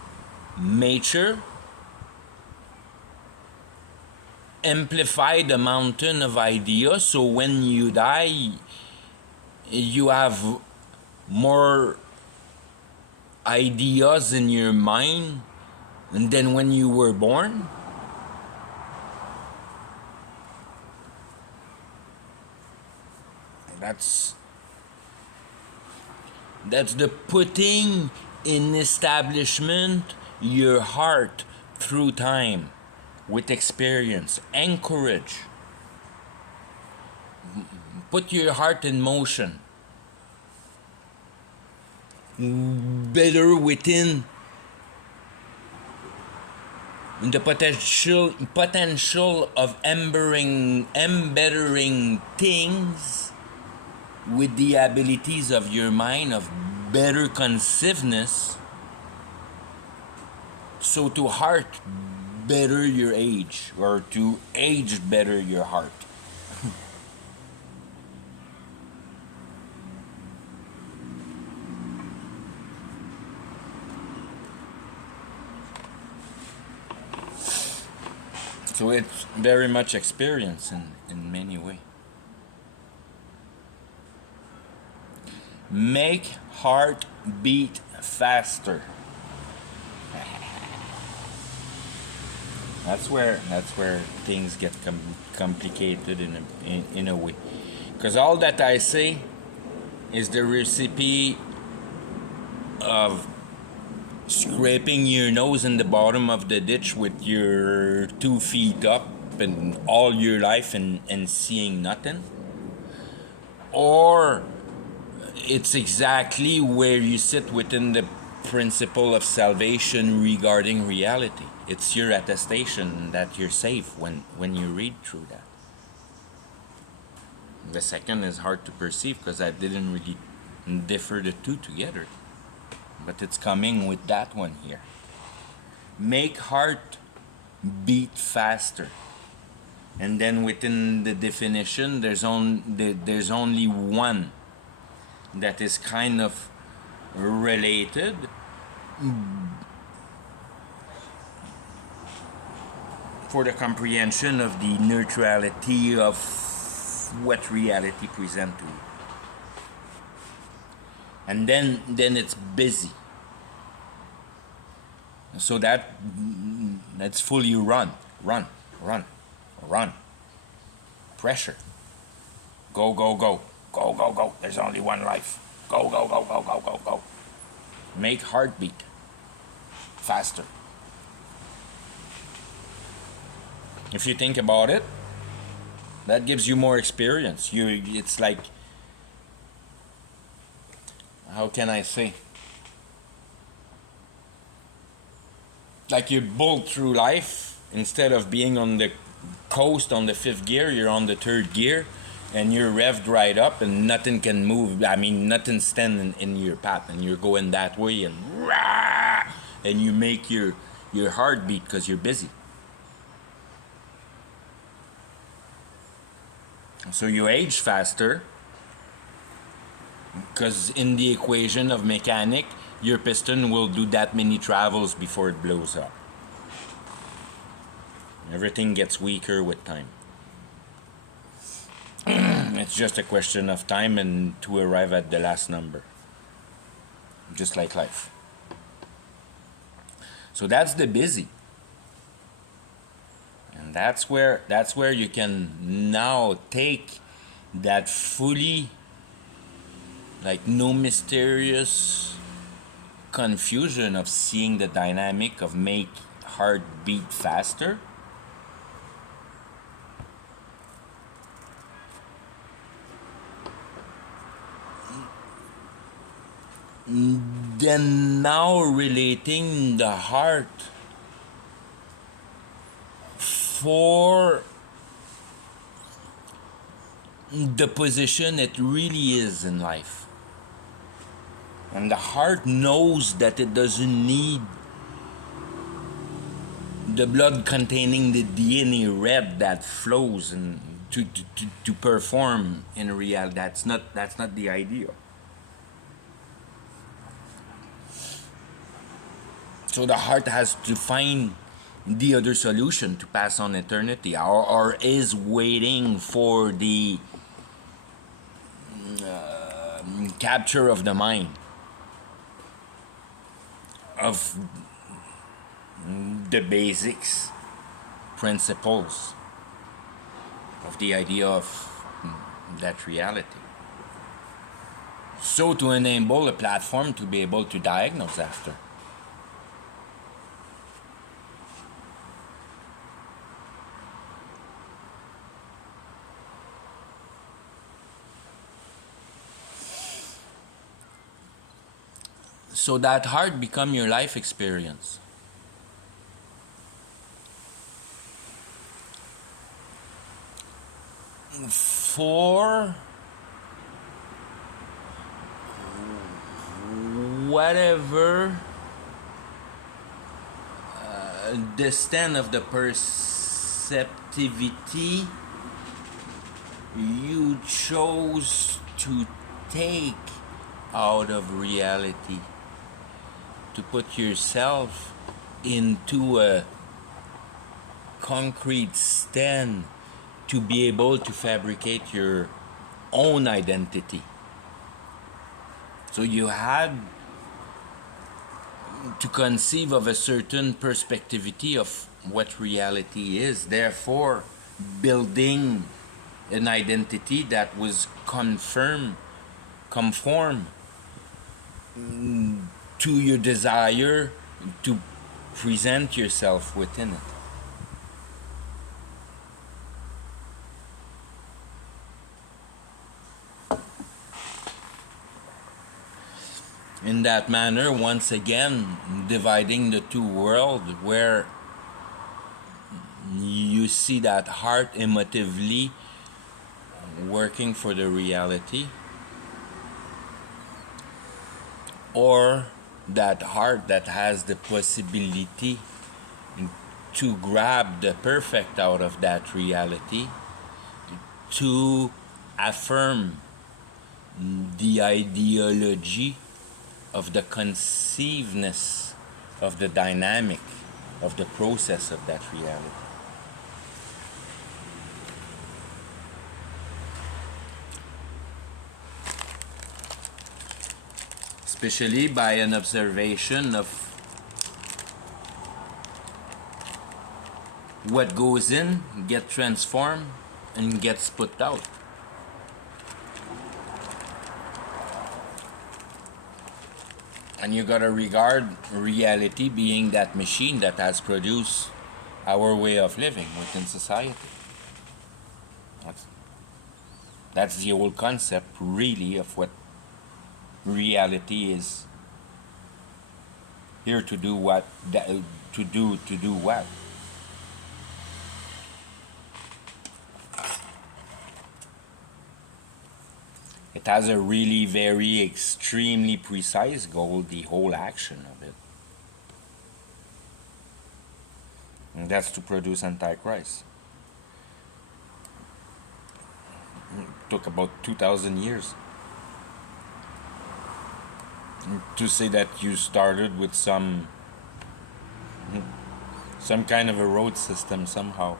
mature. Amplify the mountain of ideas, so when you die you have more ideas in your mind than when you were born. That's the putting in establishment your heart through time with experience. Encourage. Put your heart in motion. Better within the potential of embedding things with the abilities of your mind of better conciseness, so to heart better your age, or to age better your heart. So it's very much experience in many ways. Make heart beat faster. That's where things get complicated in a way, because all that I say is the recipe of scraping your nose in the bottom of the ditch with your 2 feet up and all your life and seeing nothing, or it's exactly where you sit within the principle of salvation regarding reality. It's your attestation that you're safe when you read through that. The second is hard to perceive because I didn't really differ the two together. But it's coming with that one here. Make heart beat faster. And then within the definition, there's only one that is kind of related. For the comprehension of the neutrality of what reality presents to you. And then it's busy. So that's fully run. Pressure. Go. There's only one life. Go. Make heartbeat faster. If you think about it, that gives you more experience. It's like, how can I say? Like you bolt through life, instead of being on the coast on the 5th gear, you're on the 3rd gear, and you're revved right up, and nothing can move. I mean, nothing standing in your path, and you're going that way, and you make your heart beat because you're busy. So you age faster because in the equation of mechanic, your piston will do that many travels before it blows up. Everything gets weaker with time. It's just a question of time and to arrive at the last number. Just like life. So that's the busy. And that's where you can now take that fully, like, no mysterious confusion of seeing the dynamic of make heart beat faster, then now relating the heart for the position it really is in life. And the heart knows that it doesn't need the blood containing the DNA red that flows and to perform in reality. That's not the idea. So the heart has to find the other solution to pass on eternity, or is waiting for the capture of the mind of the basics, principles of the idea of that reality. So to enable a platform to be able to diagnose after. So that heart become your life experience. For whatever the stand of the perceptivity you chose to take out of reality, to put yourself into a concrete stand to be able to fabricate your own identity. So you had to conceive of a certain perspectivity of what reality is, therefore building an identity that was conform to your desire to present yourself within it. In that manner, once again, dividing the two worlds, where you see that heart emotively working for the reality, or that heart that has the possibility to grab the perfect out of that reality, to affirm the ideology of the conceivedness of the dynamic of the process of that reality. Especially by an observation of what goes in, gets transformed, and gets put out. And you gotta regard reality being that machine that has produced our way of living within society. That's the whole concept, really, of what reality is here to do what, to do what. It has a really very extremely precise goal, the whole action of it. And that's to produce Antichrist. It took about 2,000 years to say that you started with some kind of a road system somehow,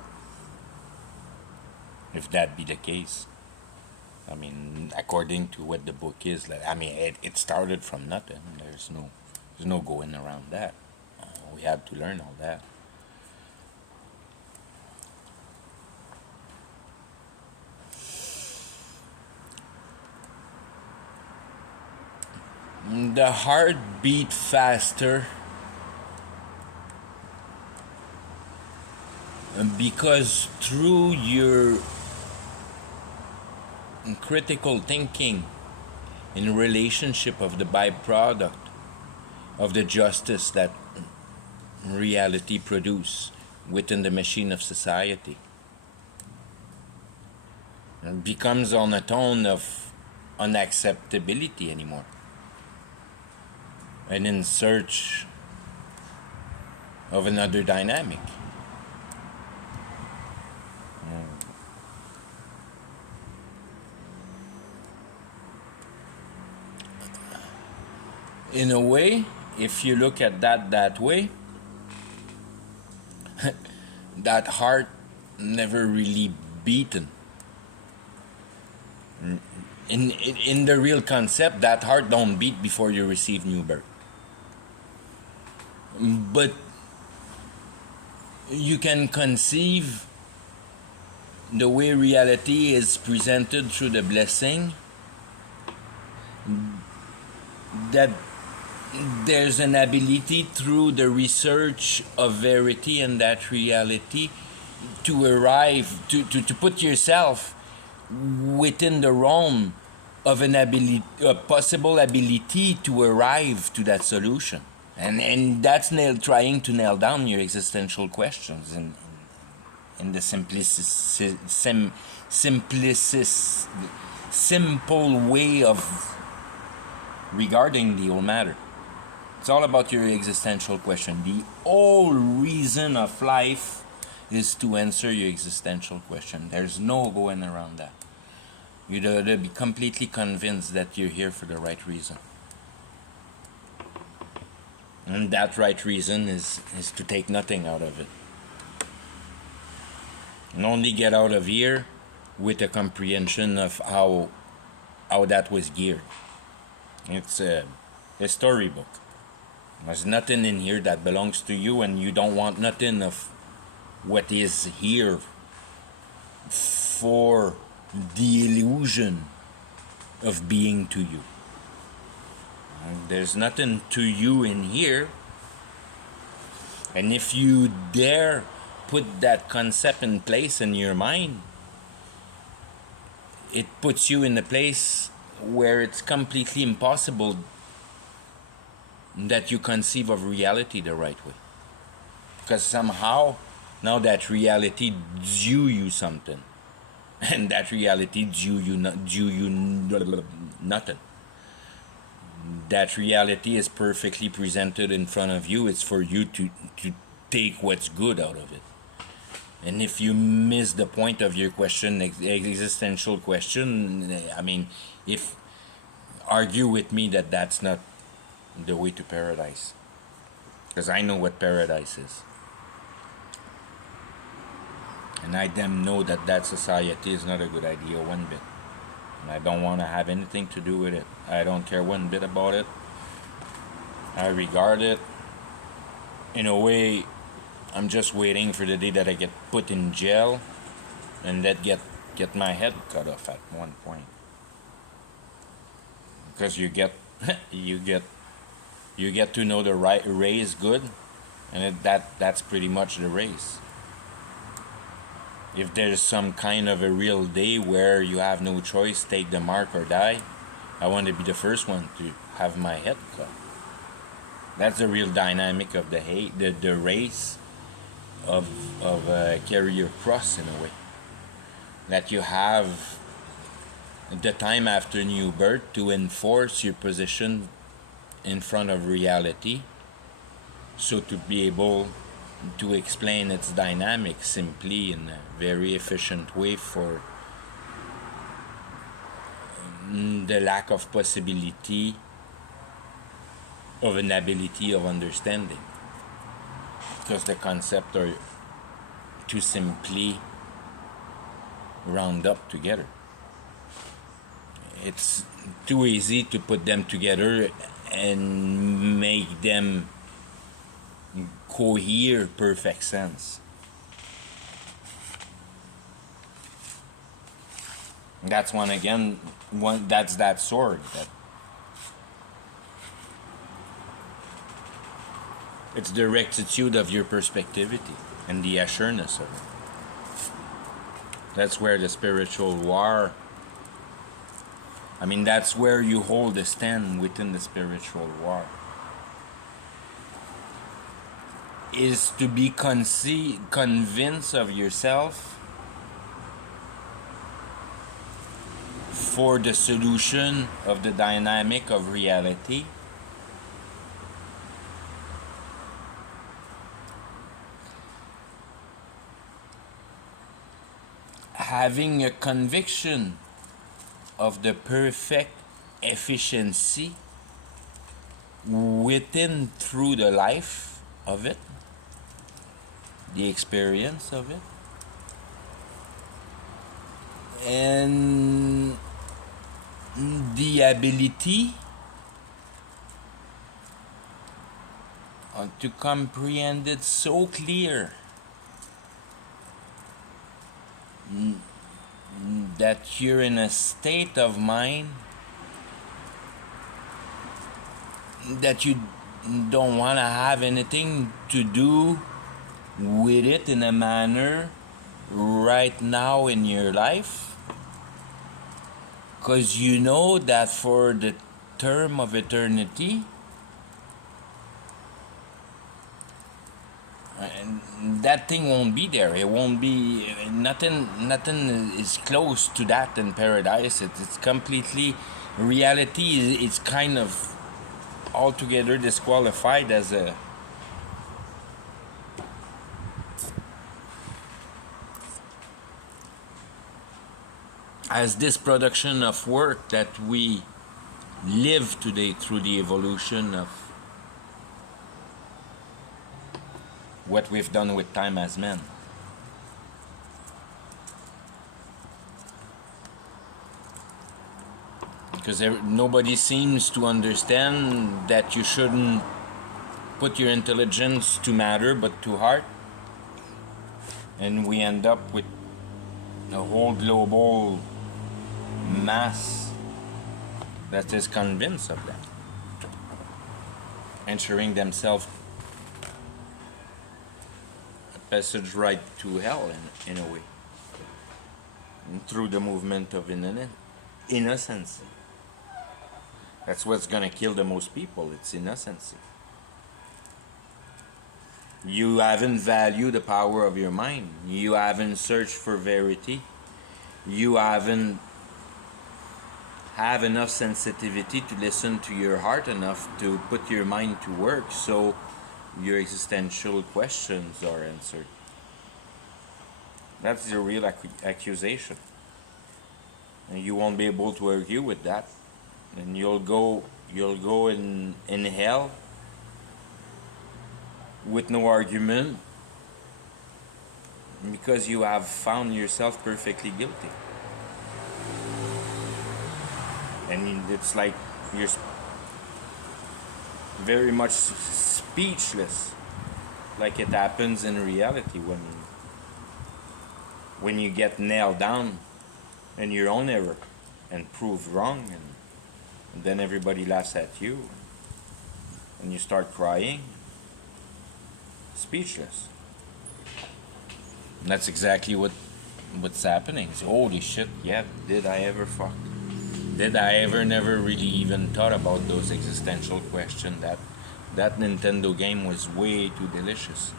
if that be the case. I mean, according to what the book is, like, I mean, it started from nothing. There's no going around that. We had to learn all that. The heart beat faster because through your critical thinking in relationship of the byproduct of the justice that reality produce within the machine of society. It becomes on a tone of unacceptability anymore, and in search of another dynamic. In a way, if you look at that way, that heart never really beaten. In the real concept, that heart don't beat before you receive new birth. But you can conceive the way reality is presented through the blessing, that there's an ability through the research of verity and that reality to arrive, to put yourself within the realm of a possible ability to arrive to that solution. And that's trying to nail down your existential questions in the simple way of regarding the whole matter. It's all about your existential question. The whole reason of life is to answer your existential question. There's no going around that. You gotta be completely convinced that you're here for the right reason. And that right reason is to take nothing out of it. And only get out of here with a comprehension of how that was geared. It's a storybook. There's nothing in here that belongs to you, and you don't want nothing of what is here for the illusion of being to you. There's nothing to you in here, and if you dare put that concept in place in your mind, it puts you in a place where it's completely impossible that you conceive of reality the right way. Because somehow, now that reality due you something, and that reality due you nothing. That reality is perfectly presented in front of you. It's for you to take what's good out of it. And if you miss the point of your question, existential question, I mean, if argue with me that that's not the way to paradise, because I know what paradise is, and I damn know that society is not a good idea one bit, and I don't want to have anything to do with it. I don't care one bit about it. I regard it in a way. I'm just waiting for the day that I get put in jail and that get my head cut off at one point, because you get to know the right race good, and that's pretty much the race. If there's some kind of a real day where you have no choice, take the mark or die, I want to be the first one to have my head cut. That's the real dynamic of the race of carry your cross, in a way. That you have the time after new birth to enforce your position in front of reality, so to be able to explain its dynamics simply in a very efficient way for the lack of possibility of an ability of understanding, because the concepts are too simply round up together. It's too easy to put them together and make them cohere perfect sense. That's that's that sword. It's the rectitude of your perspectivity and the assuredness of it. That's where the spiritual war I mean, that's where you hold a stand within the spiritual war. Is to be convinced of yourself for the solution of the dynamic of reality. Having a conviction of the perfect efficiency within through the life of it, the experience of it, and the ability to comprehend it so clear that you're in a state of mind that you don't want to have anything to do with it in a manner right now in your life, because you know that for the term of eternity, that thing won't be there. It won't be nothing. Nothing is close to that in paradise. It's completely reality. It's kind of altogether disqualified as this production of work that we live today through the evolution of what we've done with time as men. Because nobody seems to understand that you shouldn't put your intelligence to matter but to heart, and we end up with a whole global mass that is convinced of that, ensuring themselves a passage right to hell in a way, and through the movement of innocence. That's what's gonna kill the most people. It's innocence. You haven't valued the power of your mind. You haven't searched for verity. You haven't have enough sensitivity to listen to your heart enough to put your mind to work so your existential questions are answered. That's the real accusation. And you won't be able to argue with that. And you'll go in hell with no argument because you have found yourself perfectly guilty. And it's like you're very much speechless, like it happens in reality when you get nailed down in your own error and proved wrong, and then everybody laughs at you and you start crying, speechless. And that's exactly what's happening. So, holy shit, yeah, did I ever fuck? Did I ever never really even thought about those existential questions? That Nintendo game was way too delicious.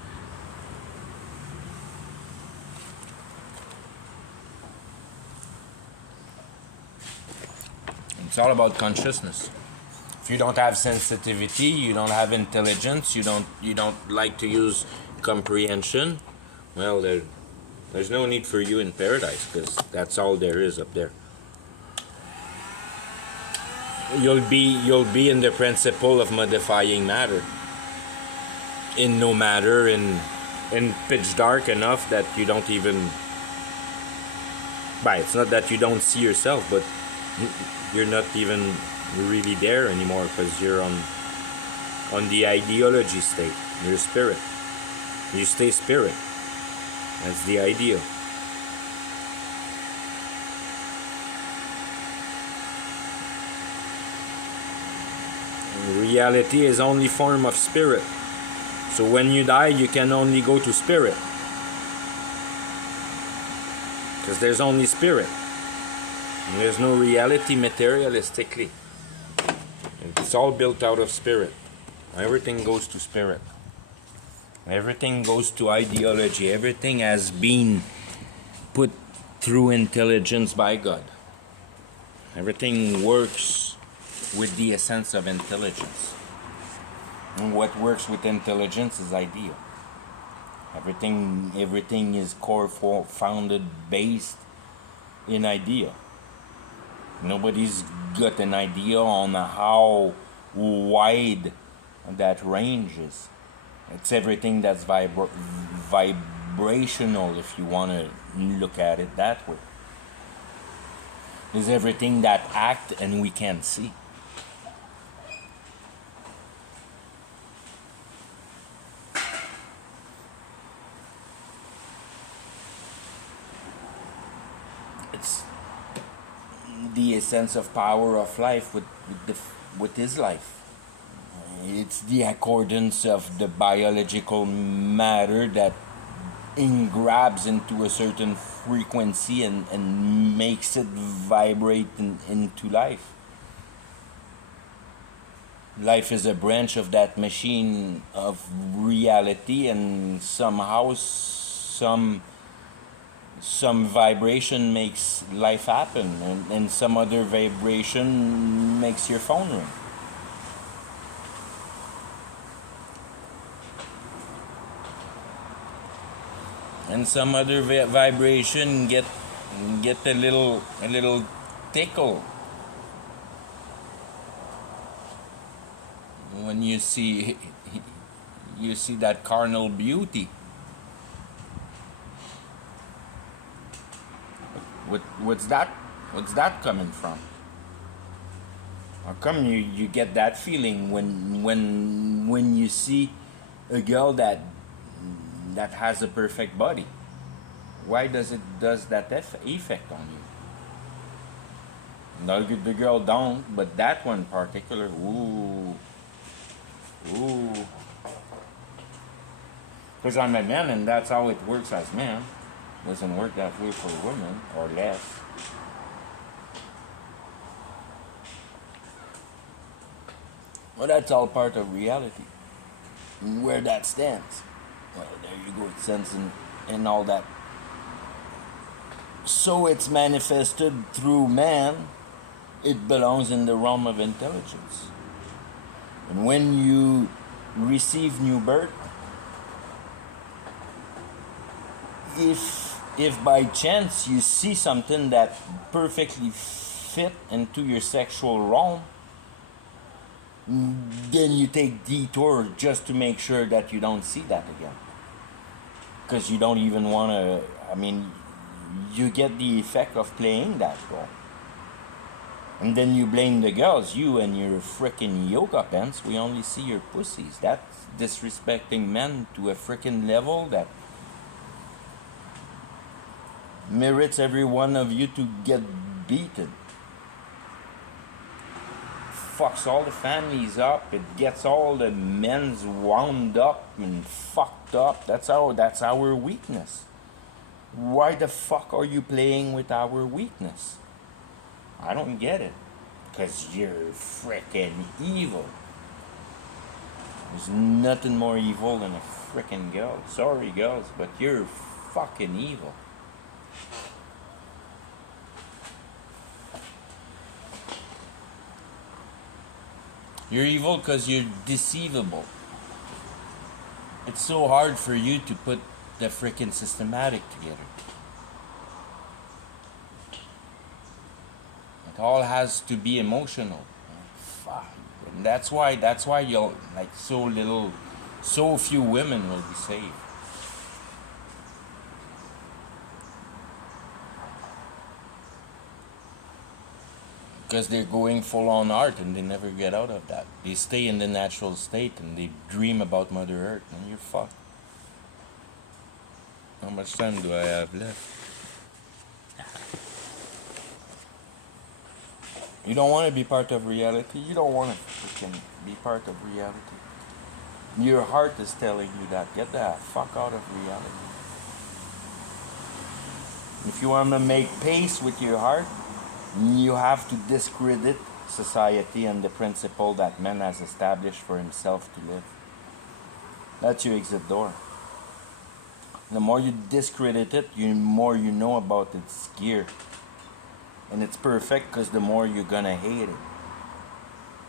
It's all about consciousness. If you don't have sensitivity, you don't have intelligence, you don't like to use comprehension, well, there's no need for you in paradise, because that's all there is up there. You'll be in the principle of modifying matter, in no matter, in pitch dark enough that you don't even. It's not that you don't see yourself, but you're not even really there anymore because you're on the ideology state. You're spirit. You stay spirit. That's the ideal. Reality is only form of spirit. So when you die, you can only go to spirit. Because there's only spirit. There's no reality materialistically. It's all built out of spirit. Everything goes to spirit. Everything goes to ideology. Everything has been put through intelligence by God. Everything works with the essence of intelligence. And what works with intelligence is ideal. Everything is founded based in idea. Nobody's got an idea on how wide that range is. It's everything that's vibrational, if you want to look at it that way. It's everything that act and we can't see. It's the essence of power of life with his life. It's the accordance of the biological matter that grabs into a certain frequency and makes it vibrate into life. Life is a branch of that machine of reality, and somehow some vibration makes life happen, and some other vibration makes your phone ring. And some other vibration get a little tickle when you see that carnal beauty. What's that coming from? How come you get that feeling when you see a girl that has a perfect body? Why does that effect on you? No, the girl don't, but that one particular, ooh. Because I'm a man, and that's how it works as man. Doesn't work that way for women, or less. Well, that's all part of reality. Where that stands. Well, there you go. It stands in all that. So it's manifested through man. It belongs in the realm of intelligence. And when you receive new birth, if by chance you see something that perfectly fit into your sexual realm, then you take detour just to make sure that you don't see that again. Because you don't even want to, you get the effect of playing that role. And then you blame the girls, you and your frickin' yoga pants, we only see your pussies. That's disrespecting men to a frickin' level that merits every one of you to get beaten. Fucks all the families up. It gets all the men's wound up and fucked up. That's our weakness. Why the fuck are you playing with our weakness? I don't get it. Because you're frickin' evil. There's nothing more evil than a frickin' girl. Sorry, girls, but you're fucking evil. You're evil because you're deceivable. It's so hard for you to put the frickin' systematic together. It all has to be emotional. Fuck. And that's why you'll like so few women will be saved. Because they're going full on art and they never get out of that. They stay in the natural state and they dream about Mother Earth, and you're fucked. How much time do I have left? You don't want to be part of reality. You don't want to freaking be part of reality. Your heart is telling you that. Get the fuck out of reality. If you want to make pace with your heart, You have to discredit society and the principle that man has established for himself to live. That's your exit door. The more you discredit it, the more you know about its gear. And it's perfect because the more you're gonna hate it.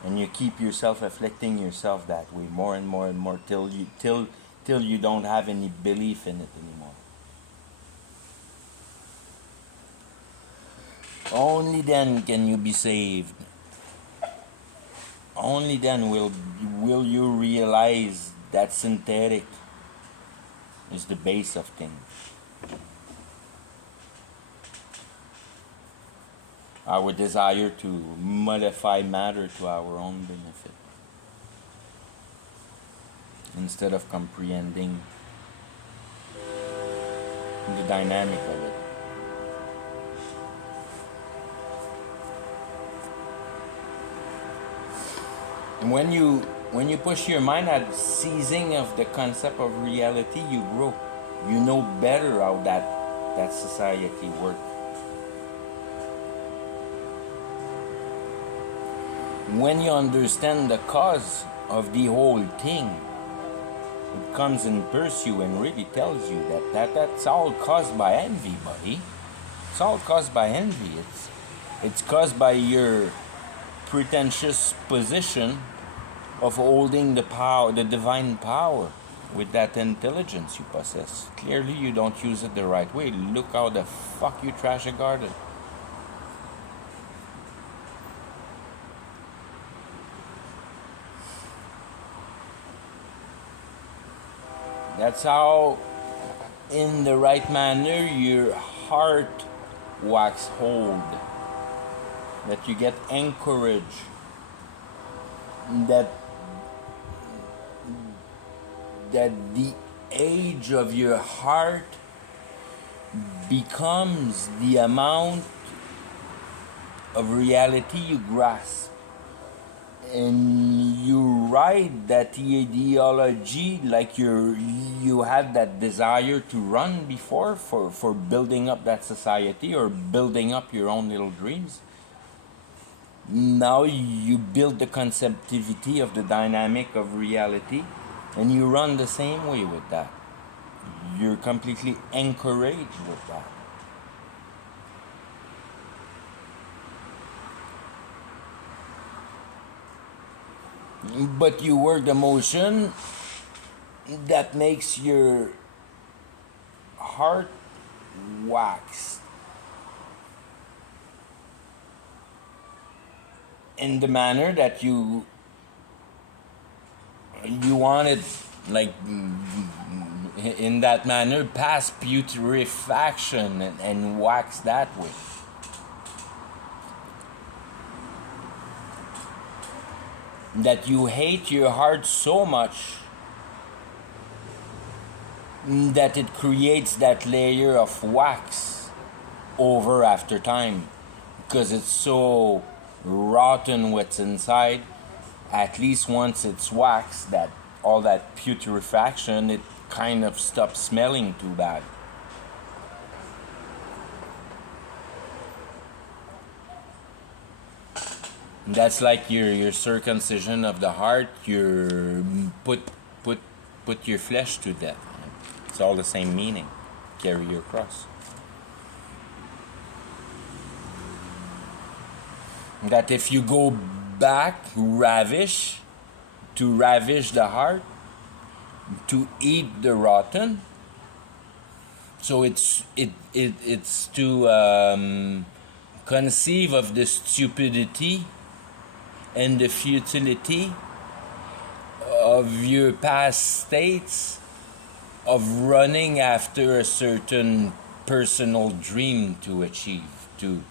And you keep yourself afflicting yourself that way more and more and more till you don't have any belief in it anymore. Only then can you be saved. Only then will you realize that synthetic is the base of things. Our desire to modify matter to our own benefit instead of comprehending the dynamic of it. When you push your mind at seizing of the concept of reality, you grow. You know better how that society works. When you understand the cause of the whole thing, it comes and pursues you and really tells you that's all caused by envy, buddy. It's all caused by envy. It's caused by your pretentious position of holding the power, the divine power, with that intelligence you possess. Clearly you don't use it the right way. Look how the fuck you trash a garden. That's how, in the right manner, your heart wax hold. That you get encouraged. That the age of your heart becomes the amount of reality you grasp. And you ride that ideology like you had that desire to run before for building up that society or building up your own little dreams. Now you build the conceptivity of the dynamic of reality and you run the same way with that. You're completely encouraged with that. But you work the motion that makes your heart wax in the manner that you want it, like in that manner, past putrefaction and wax that way. That you hate your heart so much that it creates that layer of wax over after time, because it's so rotten what's inside. At least once it's waxed, that all that putrefaction, it kind of stops smelling too bad. That's like your circumcision of the heart. Your put your flesh to death. It's all the same meaning. Carry your cross. That if you go back, ravish the heart, to eat the rotten. So it's to conceive of the stupidity and the futility of your past states of running after a certain personal dream to achieve, to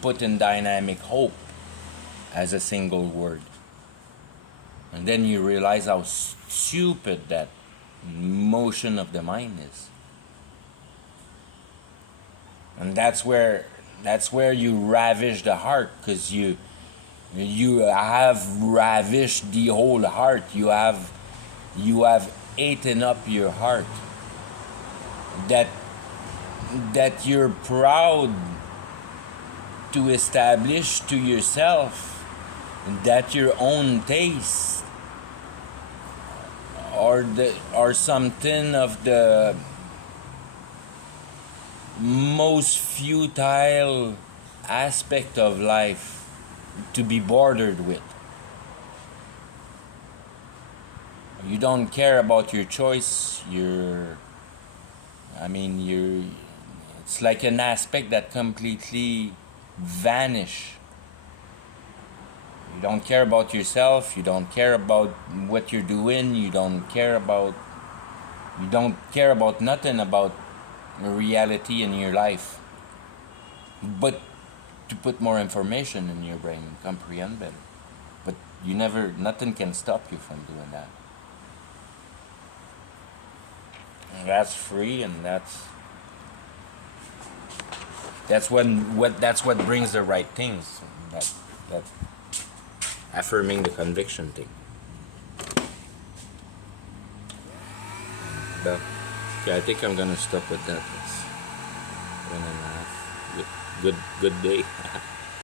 put in dynamic hope as a single word. And then you realize how stupid that motion of the mind is. And that's where you ravish the heart, because you have ravished the whole heart. You have eaten up your heart. That you're proud to establish to yourself that your own taste or something of the most futile aspect of life to be bordered with. You don't care about your choice. It's like an aspect that completely vanish. You don't care about yourself. You don't care about what you're doing. You don't care about nothing about reality in your life. But to put more information in your brain and comprehend better. But nothing can stop you from doing that. And that's free, and that's what brings the right things. That affirming the conviction thing. But yeah, I think I'm gonna stop with that. It's 1.5. Good day.